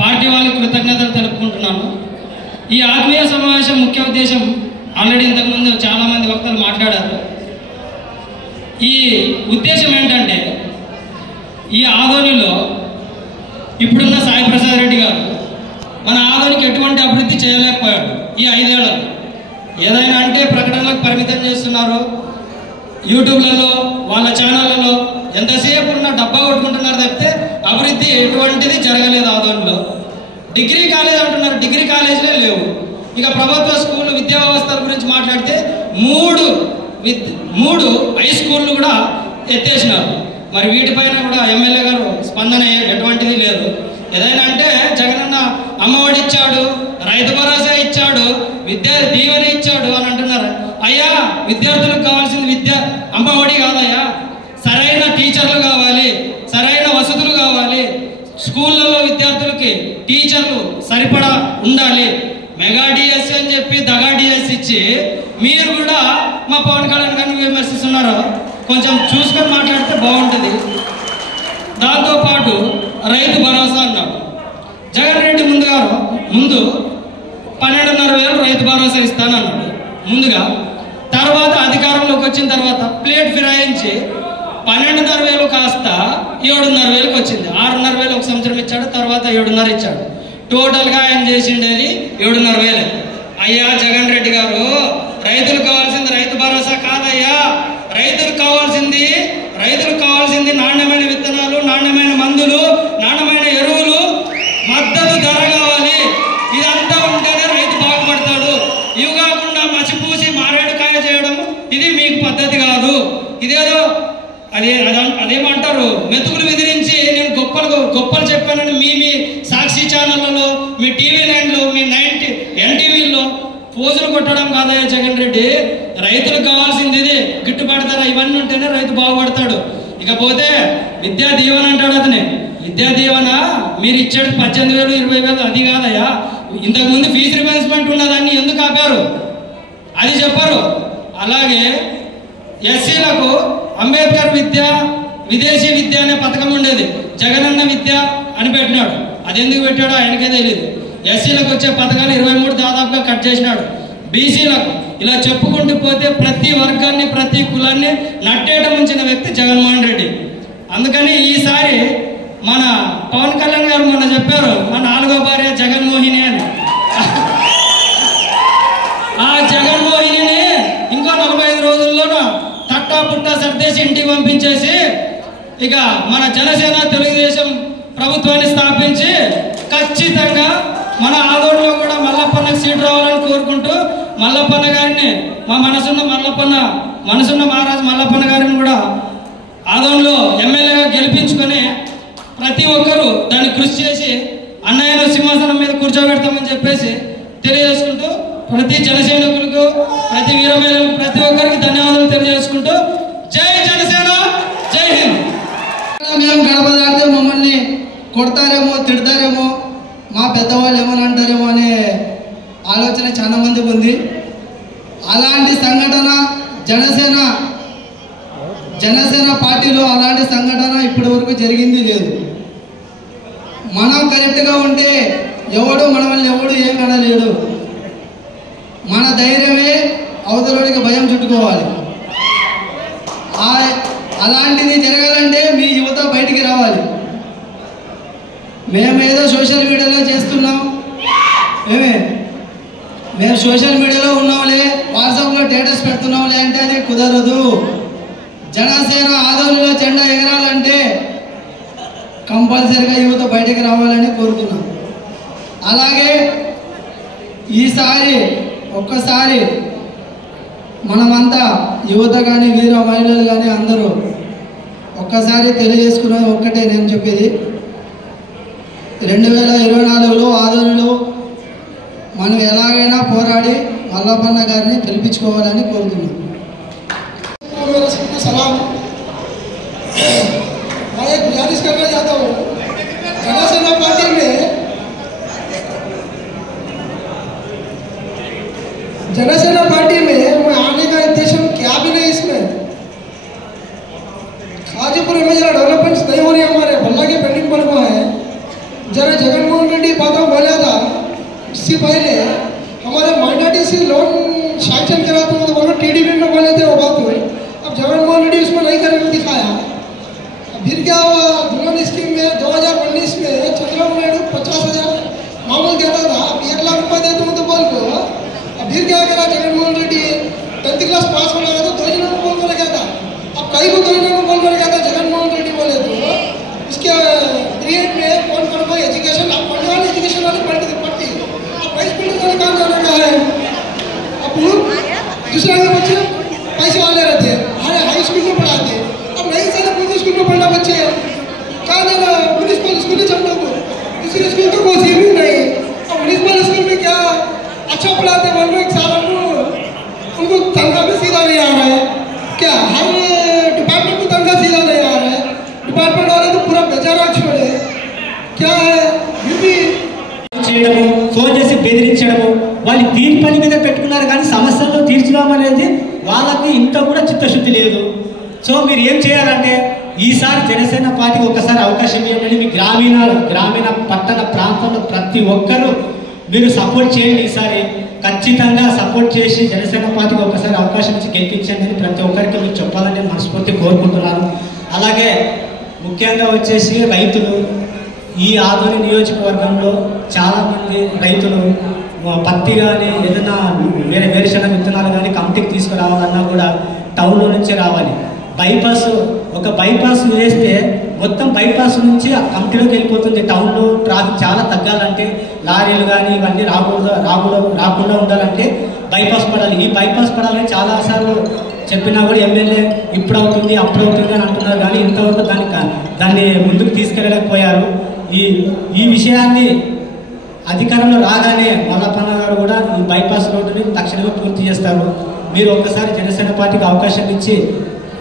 పార్టీ వాళ్ళకి కృతజ్ఞతలు తెలుపుకుంటున్నాను. ఈ ఆత్మీయ సమావేశం ముఖ్య ఉద్దేశం ఆల్రెడీ ఇంతకుముందు చాలామంది వక్తలు మాట్లాడారు. ఈ ఉద్దేశం ఏంటంటే ఈ ఆదోనిలో ఇప్పుడున్న సాయి ప్రసాద్ రెడ్డి గారు మన ఆదోనికి ఎటువంటి అభివృద్ధి చేయలేకపోయాడు. ఈ 5 ఏళ్లలో ఏదైనా అంటే ప్రకటనలకు పరిమితం చేస్తున్నారు. యూట్యూబ్లలో వాళ్ళ ఛానళ్ళలో ఎంతసేపు ఉన్న డబ్బా కొట్టుకుంటున్నారు తప్పితే అభివృద్ధి ఎటువంటిది జరగలేదు. ఆదోనిలో డిగ్రీ కాలేజ్ అంటున్నారు, డిగ్రీ కాలేజీలే లేవు. ఇక ప్రభుత్వ స్కూల్ విద్యా వ్యవస్థల గురించి మాట్లాడితే మూడు హై స్కూళ్ళు కూడా ఎత్తేసినారు. మరి వీటిపైన కూడా ఎమ్మెల్యే గారు స్పందన ఎటువంటిది లేదు. ఏదైనా అంటే జగనన్న అమ్మఒడి ఇచ్చాడు, రైతు భరోసా ఇచ్చాడు, విద్యా దీవెన ఇచ్చాడు అని అంటున్నారు. అయ్యా, విద్యార్థులకు కావాల్సింది అమ్మఒడి కాదయ్యా, సరైన టీచర్లు కావాలి, సరైన వసతులు కావాలి. స్కూళ్ళలో విద్యార్థులకి టీచర్లు సరిపడా ఉండాలి. మెగా డిఎస్సి అని చెప్పి దగా డిఎస్సి ఇచ్చి మీరు కూడా మా పవన్ కళ్యాణ్ గారిని విమర్శిస్తున్నారు. కొంచెం చూసుకొని మాట్లాడితే బాగుంటుంది. దాంతోపాటు రైతు భరోసా అన్నాడు. జగన్ రెడ్డి ముందు 12,500 రైతు భరోసా ఇస్తానన్నాడు ముందుగా. తర్వాత అధికారంలోకి వచ్చిన తర్వాత ప్లేట్ ఫిరాయించి 12,500 కాస్త 7,500 వచ్చింది. 6,500 ఒక సంవత్సరం ఇచ్చాడు, తర్వాత 7,500 ఇచ్చాడు. టోటల్గా ఆయన చేసిండేది 7,500. అయ్యా జగన్ రెడ్డి గారు, రైతులకు కావాల్సింది రైతు భరోసా కాదయ్యా, రైతులకు కావాల్సింది నాణ్యమైన విత్తనాలు, నాణ్యమైన మందులు, నాణ్యమైన ఎరువులు, మద్దతు ధర కావాలి. ఇదంతా ఉంటేనే రైతు బాగుపడతాడు. ఇవి కాకుండా మసిపూసి మారేడుకాయ చేయడం ఇది మీకు పద్ధతి కాదు. ఇదేదో అదేమంటారు, మెతుకులు విదిరించి నేను గొప్పలు చెప్పానని మీ సాక్షి ఛానళ్ళలో, మీ టీవీ నైన్లో, మీ ఎన్టీవీలో పోజులు కొట్టడం కాదయ్యా జగన్ రెడ్డి. రైతులకు కావాల్సింది ఇది, గిట్టుబాటు ధర, ఇవన్నీ ఉంటేనే రైతు బాగుపడతాడు. ఇకపోతే విద్యా దీవెన అంటాడు. అతనే విద్యా దీవెన మీరు ఇచ్చేది 18,000 20,000 అది కాదయ్యా, ఇంతకుముందు ఫీజు రిబెన్స్మెంట్ ఉన్నదాన్ని ఎందుకు ఆపారు అది చెప్పారు. అలాగే ఎస్సీలకు అంబేద్కర్ విద్య విదేశీ విద్య అనే పథకం ఉండేది, జగనన్న విద్య అని పెట్టినాడు. అది ఎందుకు పెట్టాడో ఆయనకే తెలియదు. ఎస్సీలకు వచ్చే పథకాలు 23 దాదాపుగా కట్ చేసినాడు. బీసీలకు ఇలా చెప్పుకుంటూ పోతే ప్రతి వర్గాన్ని ప్రతి కులాన్ని నట్టేట ముంచిన వ్యక్తి జగన్మోహన్ రెడ్డి. అందుకని ఈసారి మన పవన్ కళ్యాణ్ గారు మొన్న చెప్పారు మా 4వ భార్య జగన్మోహిని అని. ఆ జగన్మోహిని ఇంకో 45 రోజుల్లోనూ తట్టా పుట్టా సర్దేసి ఇంటికి పంపించేసి ఇక మన జనసేన తెలుగుదేశం ప్రభుత్వాన్ని స్థాపించి ఖచ్చితంగా మన ఆదోళనలో కూడా మల్లప్పన్నకు సీట్ రావాలని కోరుకుంటూ మల్లప్పన్న గారిని మా మనసున్న మహారాజు మల్లప్పన్న గారిని కూడా ఆదోళనలో ఎమ్మెల్యేగా గెలిపించుకొని ప్రతి ఒక్కరూ దాన్ని కృషి చేసి అన్నయ్యను సింహాసనం మీద కూర్చోబెడతామని చెప్పేసి తెలియజేసుకుంటూ ప్రతి జనసైనికులకు ప్రతి వీరమహిళలకు ప్రతి ఒక్కరికి ధన్యవాదాలు తెలియజేసుకుంటూ జై జనసేన జై హింద్. మేము గడప దాటితే మమ్మల్ని కొడతారేమో తిడతారేమో మా పెద్దవాళ్ళు ఏమని అంటారేమో అనే ఆలోచన చాలా మందికి ఉంది. అలాంటి సంఘటన జనసేన పార్టీలో అలాంటి సంఘటన ఇప్పటి వరకు జరిగింది లేదు. మనం కరెక్ట్గా ఉంటే మనల్ని ఎవడు ఏం అనలేడు. మన ధైర్యమే అవతలోడికి భయం చుట్టుకోవాలి. అలాంటిది జరగాలంటే మీ యువత బయటికి రావాలి. మేమేదో సోషల్ మీడియాలో చేస్తున్నాం, మేము సోషల్ మీడియాలో ఉన్నాంలే, వాట్సాప్లో స్టేటస్ పెడుతున్నాంలే అంటే అది కుదరదు. జనసేన ఆదోళనలో జెండా ఎగరాలంటే కంపల్సరిగా యువత బయటికి రావాలని కోరుతున్నాం. అలాగే ఈసారి ఒక్కసారి మనమంతా యువత కానీ వీర మహిళలు కానీ అందరూ ఒక్కసారి తెలియజేసుకున్నది ఒక్కటే నేను చెప్పేది, 2024లో ఆదోళనలో మనం ఎలాగైనా పోరాడి మల్లప్పన్న గారిని గెలిపించుకోవాలని కోరుతున్నాం. सलाम। मैं एक गुजारिश करना चाहता हूँ, जनसेना पार्टी में मैं आने का उद्देश्य क्या भी नहीं। इसमें खाजीपुर में जरा डेवलपमेंट्स नहीं हो रही, हमारे भल्ला के पेंडिंग पर हुआ है। जरा जगनमोहन रेड्डी बातों बोला था, इससे पहले हमारे माइनॉरिटी से लोन सैंक्शन करा तो बोलो TDP में बोले थे वो बात हुई। अब जगनमोहन रेड्डी उसमें नहीं करके दिखाया। फिर क्या हुआ, दुल्हन स्कीम में 2019 में चंद्रबाबू नायडू 50,000 मामूल देता था, अब 1 लाख रुपये देते हूँ तो बोल को। अब फिर क्या करा Jaganmohan Reddy, 10th class pass होना था तो 2 जनों को बोल कर गया था। अब कई को 2 जनों को बोल कर गया था जगनमोहन रेड्डी बोले तो उसके पीरियड में कौन कौन को एजुकेशन अब पढ़ने वाली एजुकेशन वाली पढ़ती अब 22 मिनट का काम जाने का है। अब दूसरे के बच्चे पैसे वाले रहते हैं, हाई स्कूल में पढ़ाते हैं। अब नहीं सारे पुलिस स्कूल में पढ़ना बच्चे कहाँ जाना, म्यूनिसिपल स्कूल है हम लोग को, दूसरे स्कूल तो कोई भी नहीं। अब म्यूनिसिपल स्कूल में क्या अच्छा पढ़ाते बोल रहे, 1 साल उनको तनख्वाह भी सीधा नहीं आ रहा है। क्या हर डिपार्टमेंट को तनख्वाह सीधा नहीं आ रहा है, डिपार्टमेंट वाले तो पूरा बेचारा छोड़े। क्या है చేయడము, ఫోన్ చేసి బెదిరించడము, వాళ్ళు దీని పని మీద పెట్టుకున్నారు కానీ సమస్యలను తీర్చడం అనేది వాళ్ళకి ఇంత కూడా చిత్తశుద్ధి లేదు. సో మీరు ఏం చేయాలంటే ఈసారి జనసేన పార్టీకి ఒక్కసారి అవకాశం ఇవ్వండి. మీ గ్రామీణ పట్టణ ప్రాంతంలో ప్రతి ఒక్కరూ మీరు సపోర్ట్ చేయండి. ఈసారి ఖచ్చితంగా సపోర్ట్ చేసి జనసేన పార్టీకి ఒక్కసారి అవకాశం ఇచ్చి గెలిపించండి అని ప్రతి ఒక్కరికి మీరు చెప్పాలని నేను మనస్ఫూర్తి కోరుకుంటున్నాను. అలాగే ముఖ్యంగా వచ్చేసి రైతులు, ఈ ఆదోని నియోజకవర్గంలో చాలామంది రైతులు పత్తి కానీ ఏదైనా వేరుశనగ విత్తనాలు కానీ కమిటీకి తీసుకురావాలన్నా కూడా టౌన్లో నుంచే రావాలి. ఒక బైపాస్ వేస్తే మొత్తం బైపాస్ నుంచి ఆ కమిటీలోకి వెళ్ళిపోతుంది. టౌన్లో ట్రాఫిక్ చాలా తగ్గాలంటే, లారీలు కానీ ఇవన్నీ రాకుండా ఉండాలంటే బైపాస్ పడాలి. ఈ బైపాస్ పడాలని చాలాసార్లు చెప్పినా కూడా ఎమ్మెల్యే ఇప్పుడు అవుతుంది అప్పుడు అవుతుంది అని అంటున్నారు, కానీ ఇంతవరకు దాన్ని ముందుకు తీసుకెళ్ళలేకపోయారు. ఈ విషయాన్ని అధికారంలో రాగానే మల్లప్పన్న గారు కూడా ఈ బైపాస్ రోడ్డుని తక్షణమే పూర్తి చేస్తారు. మీరు ఒక్కసారి జనసేన పార్టీకి అవకాశం ఇచ్చి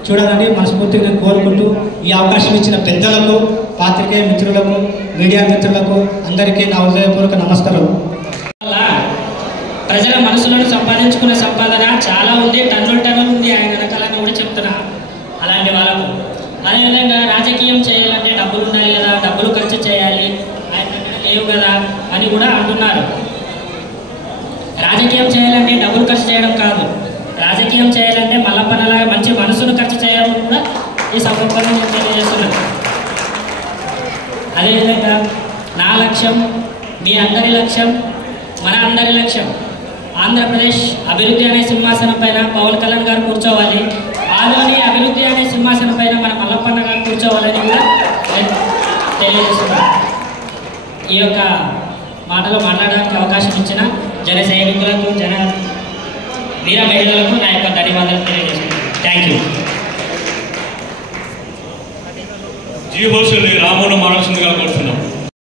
చూడాలని మనస్ఫూర్తిగా నేను కోరుకుంటూ ఈ అవకాశం ఇచ్చిన పెద్దలకు, పాత్రికేయ మిత్రులకు, మీడియా మిత్రులకు అందరికీ నా హృదయపూర్వక నమస్కారం. ప్రజల మనసులను సంపాదించుకున్న సంపాదన చాలా ఉంది, టన్నులు ఉంది ఆయన వెనకాలని కూడా చెప్తున్నా. అలాంటి వాళ్ళకు అదేవిధంగా రాజకీయం చేయాలంటే డబ్బులు ఉండాలి కదా, డబ్బులు ఖర్చు చేయాలి, ఆయన దగ్గర లేవు కదా అని కూడా అంటున్నారు. రాజకీయం చేయాలంటే డబ్బులు ఖర్చు చేయడం కాదు, రాజకీయం చేయాలంటే మల్లప్పన్నలాగా మంచి మనసును ఖర్చు చేయాలని కూడా ఈ సందర్భంగా నేను తెలియజేస్తున్నాను. అదేవిధంగా నా లక్ష్యం, మీ అందరి లక్ష్యం, మన అందరి లక్ష్యం ఆంధ్రప్రదేశ్ అభివృద్ధి అనే సింహాసనం పైన పవన్ కళ్యాణ్ గారు కూర్చోవాలి, ఆదోని అభివృద్ధి అనే సింహాసనం పైన మన మల్లప్పన్న గారు కూర్చోవాలని కూడా తెలియజేస్తున్నాను. ఈ యొక్క మాటలో మాట్లాడడానికి అవకాశం ఇచ్చిన జన సైనికులకు, జన వీర మహిళలకు నా యొక్క ధన్యవాదాలు తెలియజేస్తున్నాను. Thank you. జీ హోస్టల్ రామును మారాల్సిందిగా కోరుతున్నాం.